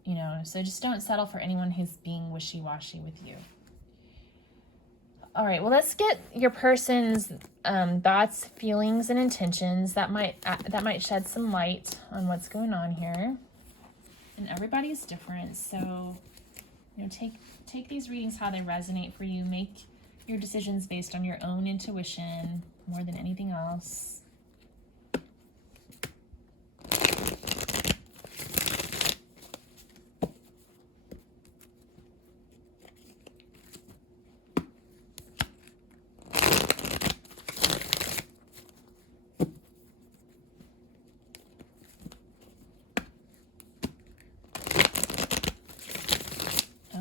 You know, so just don't settle for anyone who's being wishy-washy with you. All right, well, let's get your person's thoughts, feelings, and intentions. That might shed some light on what's going on here. And everybody's different, so you know, take these readings how they resonate for you. Make your decisions based on your own intuition more than anything else.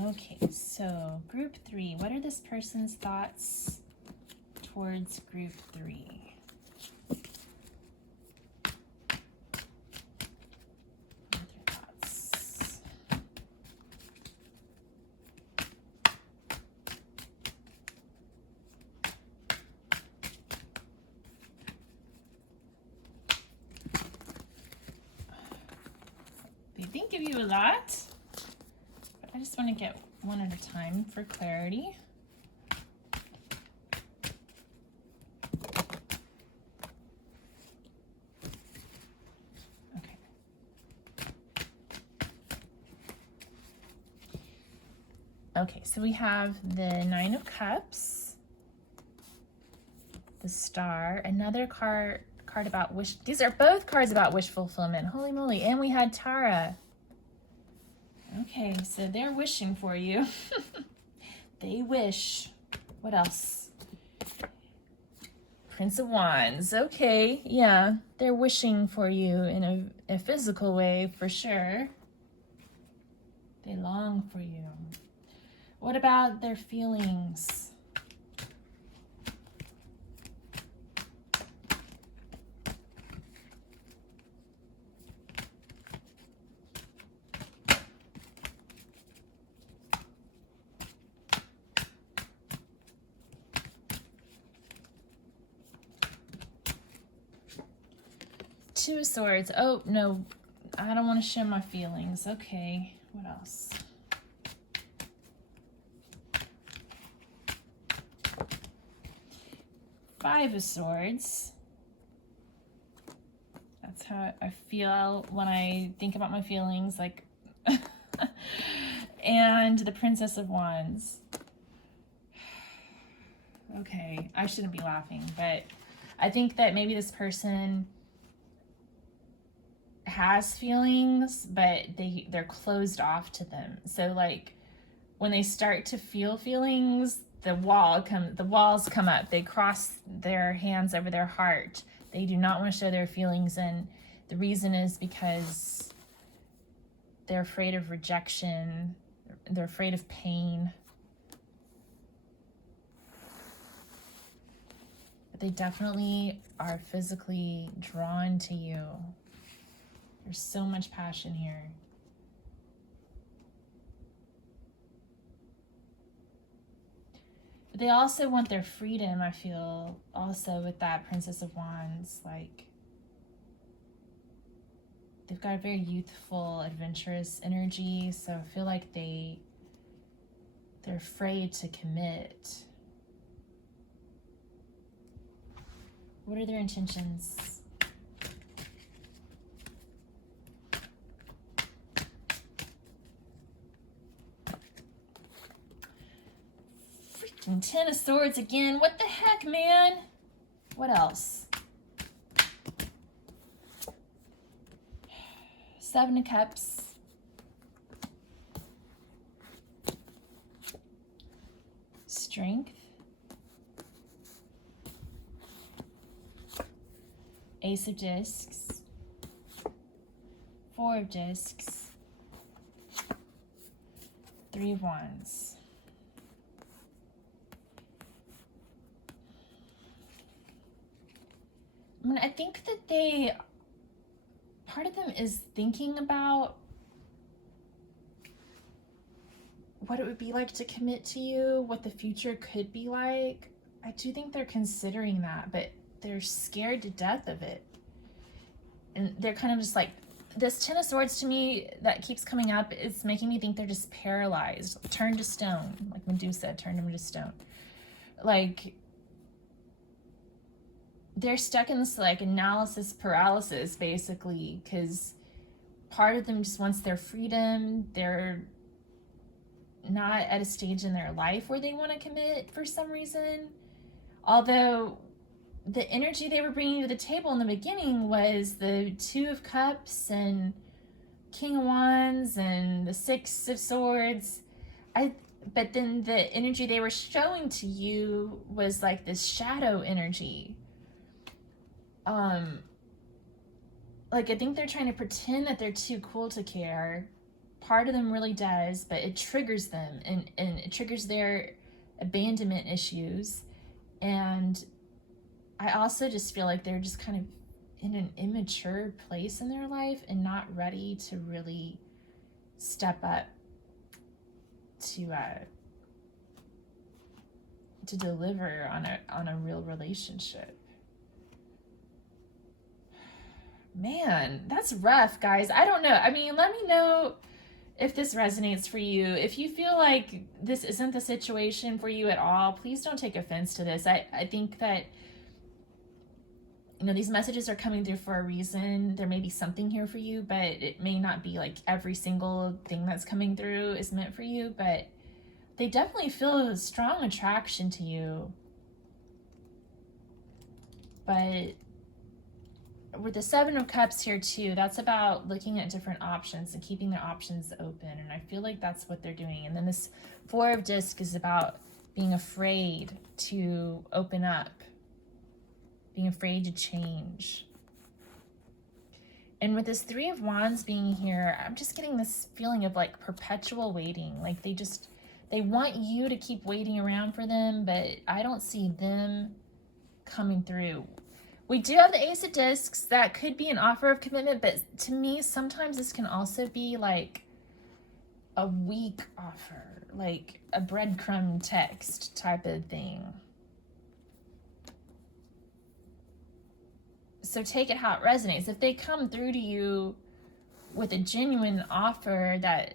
Okay, so group 3, what are this person's thoughts towards group 3? What are their thoughts? They didn't give you a lot. I just want to get one at a time for clarity. Okay. Okay, so we have the Nine of Cups, the Star, another card about wish. These are both cards about wish fulfillment. Holy moly. And we had Tara. Okay, so they're wishing for you. They wish. What else? Prince of Wands. Okay, yeah. They're wishing for you in a physical way, for sure. They long for you. What about their feelings? Two of Swords. Oh, no. I don't want to show my feelings. Okay, what else? Five of Swords. That's how I feel when I think about my feelings, like, and the Princess of Wands. Okay, I shouldn't be laughing, but I think that maybe this person has feelings, but they're closed off to them. So like when they start to feel feelings, the walls come up. They cross their hands over their heart. They do not want to show their feelings, and the reason is because they're afraid of rejection. They're afraid of pain. But they definitely are physically drawn to you. There's so much passion here. But they also want their freedom, I feel, also with that Princess of Wands. Like, they've got a very youthful, adventurous energy, so I feel like they're afraid to commit. What are their intentions? Freaking Ten of Swords again. What the heck, man? What else? Seven of Cups. Strength. Ace of Discs. Four of Discs. Three of Wands. I mean, I think that part of them is thinking about what it would be like to commit to you, what the future could be like. I do think they're considering that, but they're scared to death of it. And they're kind of just like, this Ten of Swords to me that keeps coming up is making me think they're just paralyzed, turned to stone, like Medusa turned them to stone. Like, they're stuck in this like analysis paralysis basically, because part of them just wants their freedom. They're not at a stage in their life where they want to commit for some reason. Although the energy they were bringing to the table in the beginning was the Two of Cups and King of Wands and the Six of Swords. But then the energy they were showing to you was like this shadow energy. Like, I think they're trying to pretend that they're too cool to care. Part of them really does, but it triggers them, and it triggers their abandonment issues. And I also just feel like they're just kind of in an immature place in their life and not ready to really step up to deliver on a real relationship. Man, that's rough, guys. I don't know. I mean, let me know if this resonates for you. If you feel like this isn't the situation for you at all, please don't take offense to this. I think that, you know, these messages are coming through for a reason. There may be something here for you, but it may not be like every single thing that's coming through is meant for you, but they definitely feel a strong attraction to you. But with the Seven of Cups here too, that's about looking at different options and keeping their options open, and I feel like that's what they're doing. And then this Four of Discs is about being afraid to open up, being afraid to change. And with this Three of Wands being here, I'm just getting this feeling of like perpetual waiting. Like they want you to keep waiting around for them, but I don't see them coming through. We do have the Ace of Discs. That could be an offer of commitment, but to me, sometimes this can also be like a weak offer, like a breadcrumb text type of thing. So take it how it resonates. If they come through to you with a genuine offer that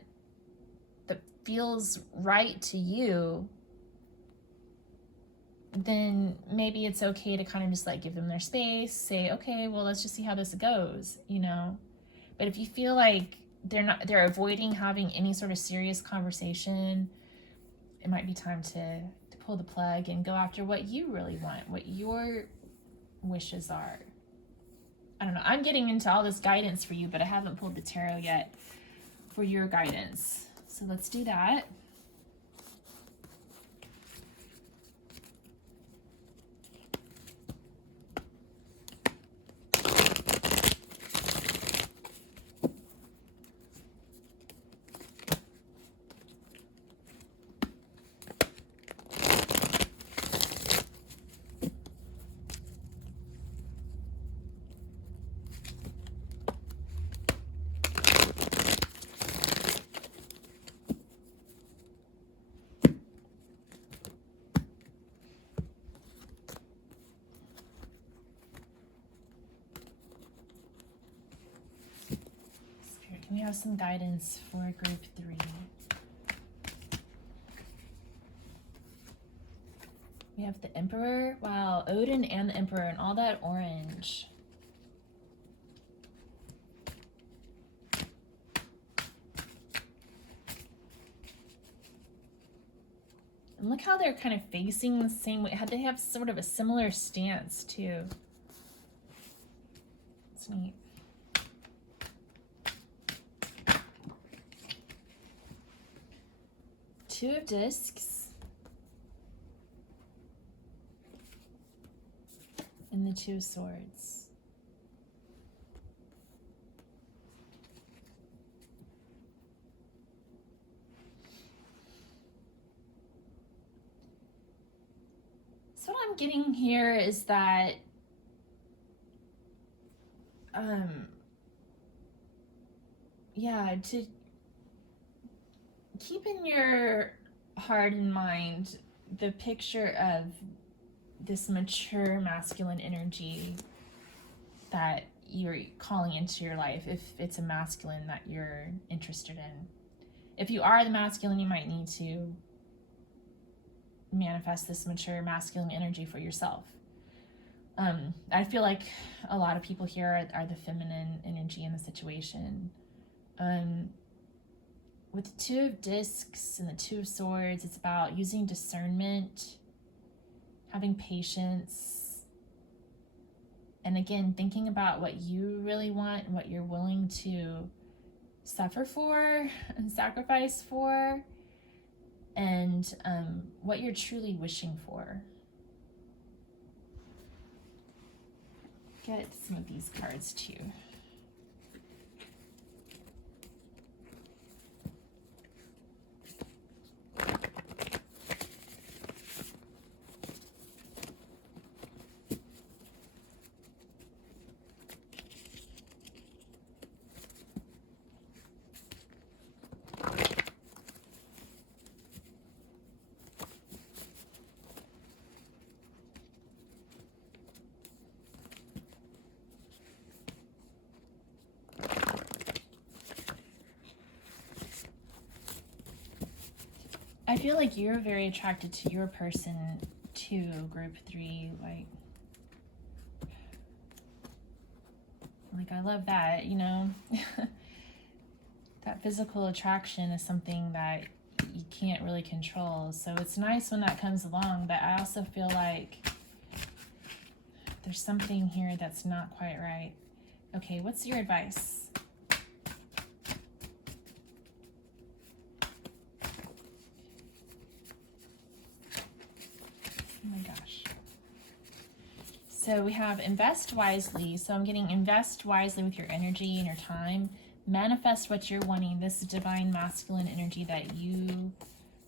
feels right to you, then maybe it's okay to kind of just like give them their space, say, okay, well, let's just see how this goes, you know. But if you feel like they're avoiding having any sort of serious conversation, it might be time to pull the plug and go after what you really want, what your wishes are. I don't know. I'm getting into all this guidance for you, but I haven't pulled the tarot yet for your guidance. So let's do that. Can we have some guidance for group 3? We have the Emperor. Wow, Odin and the Emperor and all that orange. And look how they're kind of facing the same way. They have sort of a similar stance too. It's neat. Two of Discs and the Two of Swords. So what I'm getting here is that to keep in your heart and mind the picture of this mature masculine energy that you're calling into your life, if it's a masculine that you're interested in. If you are the masculine, you might need to manifest this mature masculine energy for yourself. I feel like a lot of people here are the feminine energy in the situation. With the Two of Discs and the Two of Swords, it's about using discernment, having patience, and again, thinking about what you really want and what you're willing to suffer for and sacrifice for, and what you're truly wishing for. Get some of these cards too. I feel like you're very attracted to your person too, group 3. Like I love that, you know. That physical attraction is something that you can't really control. So it's nice when that comes along, but I also feel like there's something here that's not quite right. Okay, what's your advice? Oh my gosh. So we have invest wisely. So I'm getting invest wisely with your energy and your time. Manifest what you're wanting. This divine masculine energy that you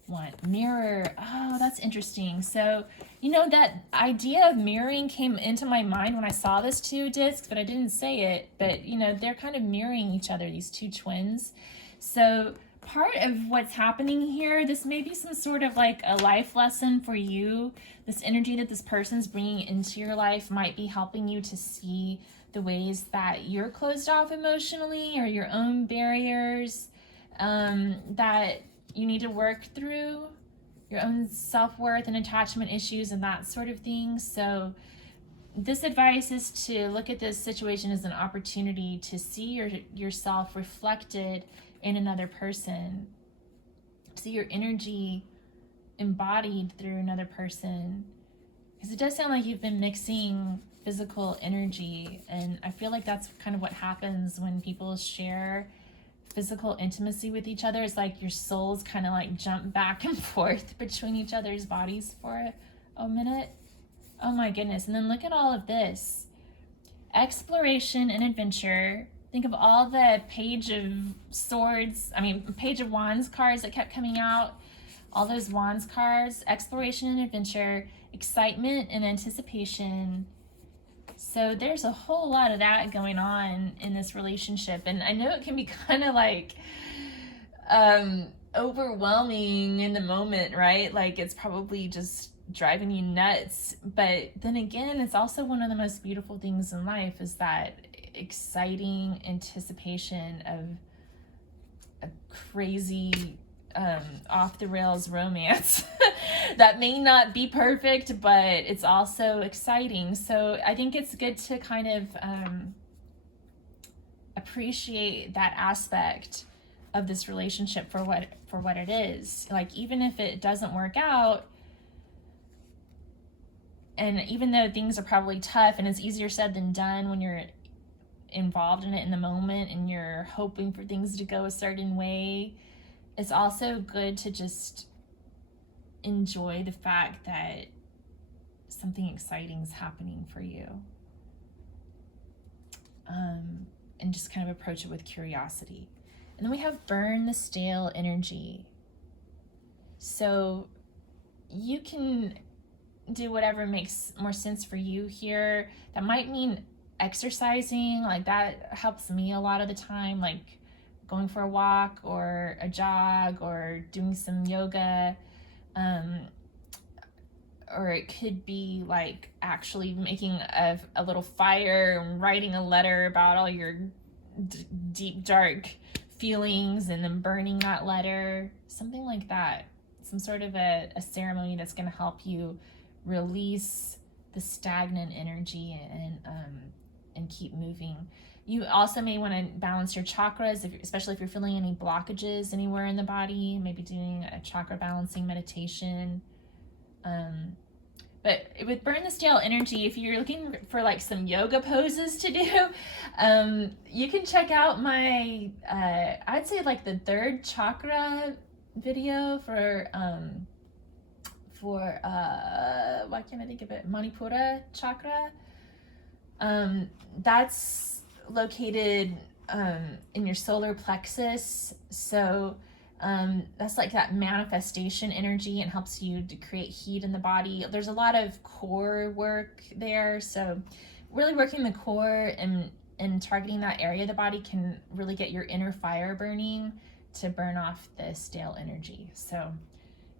want. Mirror. Oh, that's interesting. So, you know, that idea of mirroring came into my mind when I saw this Two Discs, but I didn't say it. But, you know, they're kind of mirroring each other, these two twins. So part of what's happening here, this may be some sort of like a life lesson for you. This energy that this person's bringing into your life might be helping you to see the ways that you're closed off emotionally or your own barriers that you need to work through, your own self-worth and attachment issues and that sort of thing. So this advice is to look at this situation as an opportunity to see yourself reflected in another person, see your energy embodied through another person. Because it does sound like you've been mixing physical energy, and I feel like that's kind of what happens when people share physical intimacy with each other. It's like your souls kind of like jump back and forth between each other's bodies for a minute. Oh my goodness. And then look at all of this. Exploration and adventure. Think of all the Page of Wands cards that kept coming out. All those Wands cards. Exploration and adventure. Excitement and anticipation. So there's a whole lot of that going on in this relationship. And I know it can be kind of like overwhelming in the moment, right? Like it's probably just driving you nuts. But then again, it's also one of the most beautiful things in life is that exciting anticipation of a crazy off the rails romance that may not be perfect, but it's also exciting. So I think it's good to kind of appreciate that aspect of this relationship for what it is. Like, even if it doesn't work out, and even though things are probably tough and it's easier said than done when you're involved in it in the moment and you're hoping for things to go a certain way, it's also good to just enjoy the fact that something exciting is happening for you. And just kind of approach it with curiosity. And then we have burn the stale energy. So you can do whatever makes more sense for you here. That might mean exercising, like that helps me a lot of the time, like going for a walk or a jog or doing some yoga. Or it could be like actually making a little fire and writing a letter about all your deep, dark feelings and then burning that letter, something like that. Some sort of a ceremony that's going to help you release the stagnant energy and keep moving. You also may want to balance your chakras, especially if you're feeling any blockages anywhere in the body, maybe doing a chakra balancing meditation. But with burn the stale energy, if you're looking for like some yoga poses to do, you can check out my, I'd say like the third chakra video for why can't I think of it? Manipura chakra. That's located in your solar plexus. So that's like that manifestation energy and helps you to create heat in the body. There's a lot of core work there. So really working the core and targeting that area of the body can really get your inner fire burning to burn off the stale energy. So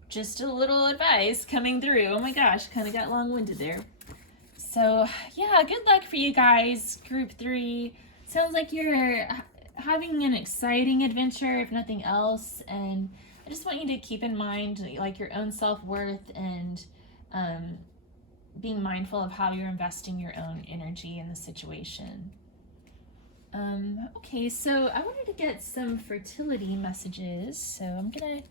just a little advice coming through. Oh my gosh, kind of got long-winded there. So yeah, good luck for you guys, group 3. Sounds like you're having an exciting adventure, if nothing else. And I just want you to keep in mind like your own self-worth and being mindful of how you're investing your own energy in the situation. Okay, so I wanted to get some fertility messages. So I'm gonna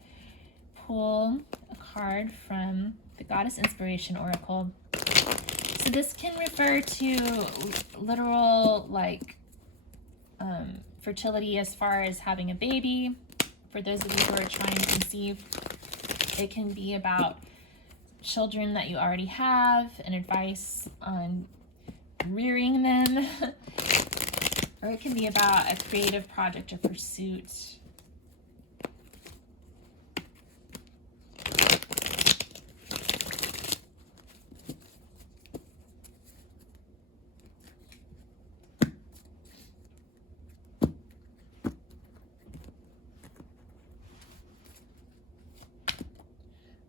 pull a card from the Goddess Inspiration Oracle. So this can refer to literal like fertility as far as having a baby. For those of you who are trying to conceive, it can be about children that you already have and advice on rearing them. Or it can be about a creative project or pursuit.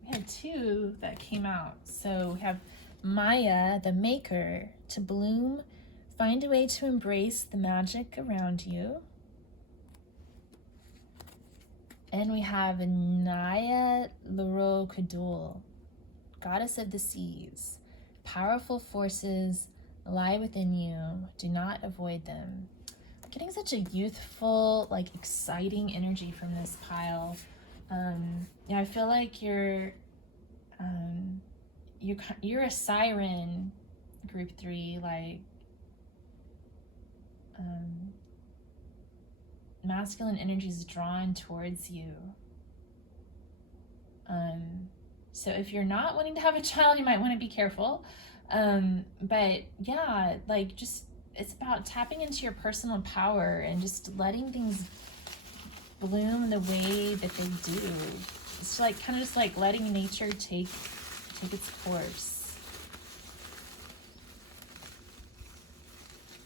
We had 2 that came out. So we have Maya, the maker, to bloom Find a way to embrace the magic around you. And we have Naya Laro Kadul, goddess of the seas. Powerful forces lie within you. Do not avoid them. I'm getting such a youthful, like exciting energy from this pile. Yeah, I feel like you're a siren, group 3, like masculine energy is drawn towards you. So if you're not wanting to have a child, you might want to be careful. But yeah, like just, it's about tapping into your personal power and just letting things bloom the way that they do. It's like kind of just like letting nature take its course.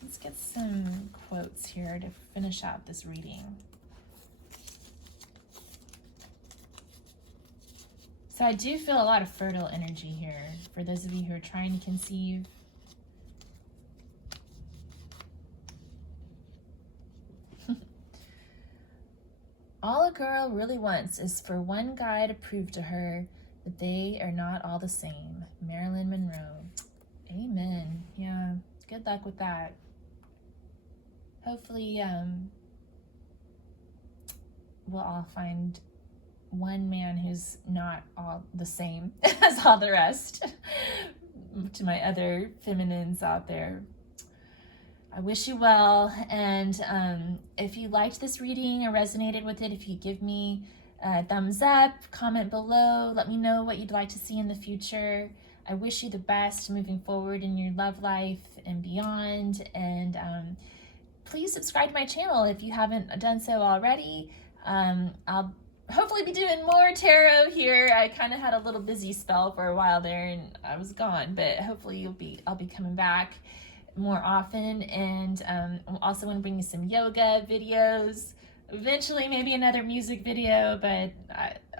Let's get some quotes here to finish out this reading. So I do feel a lot of fertile energy here for those of you who are trying to conceive. All a girl really wants is for one guy to prove to her that they are not all the same. Marilyn Monroe. Amen. Yeah, good luck with that. Hopefully, we'll all find one man who's not all the same as all the rest. To my other feminines out there, I wish you well. And if you liked this reading or resonated with it, if you give me a thumbs up, comment below, let me know what you'd like to see in the future. I wish you the best moving forward in your love life and beyond. And please subscribe to my channel if you haven't done so already. I'll hopefully be doing more tarot here. I kind of had a little busy spell for a while there and I was gone, but hopefully I'll be coming back more often. And I also want to bring you some yoga videos, eventually maybe another music video, but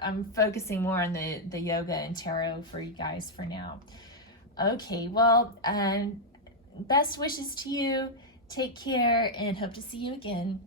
I'm focusing more on the yoga and tarot for you guys for now. Okay, well, best wishes to you. Take care and hope to see you again.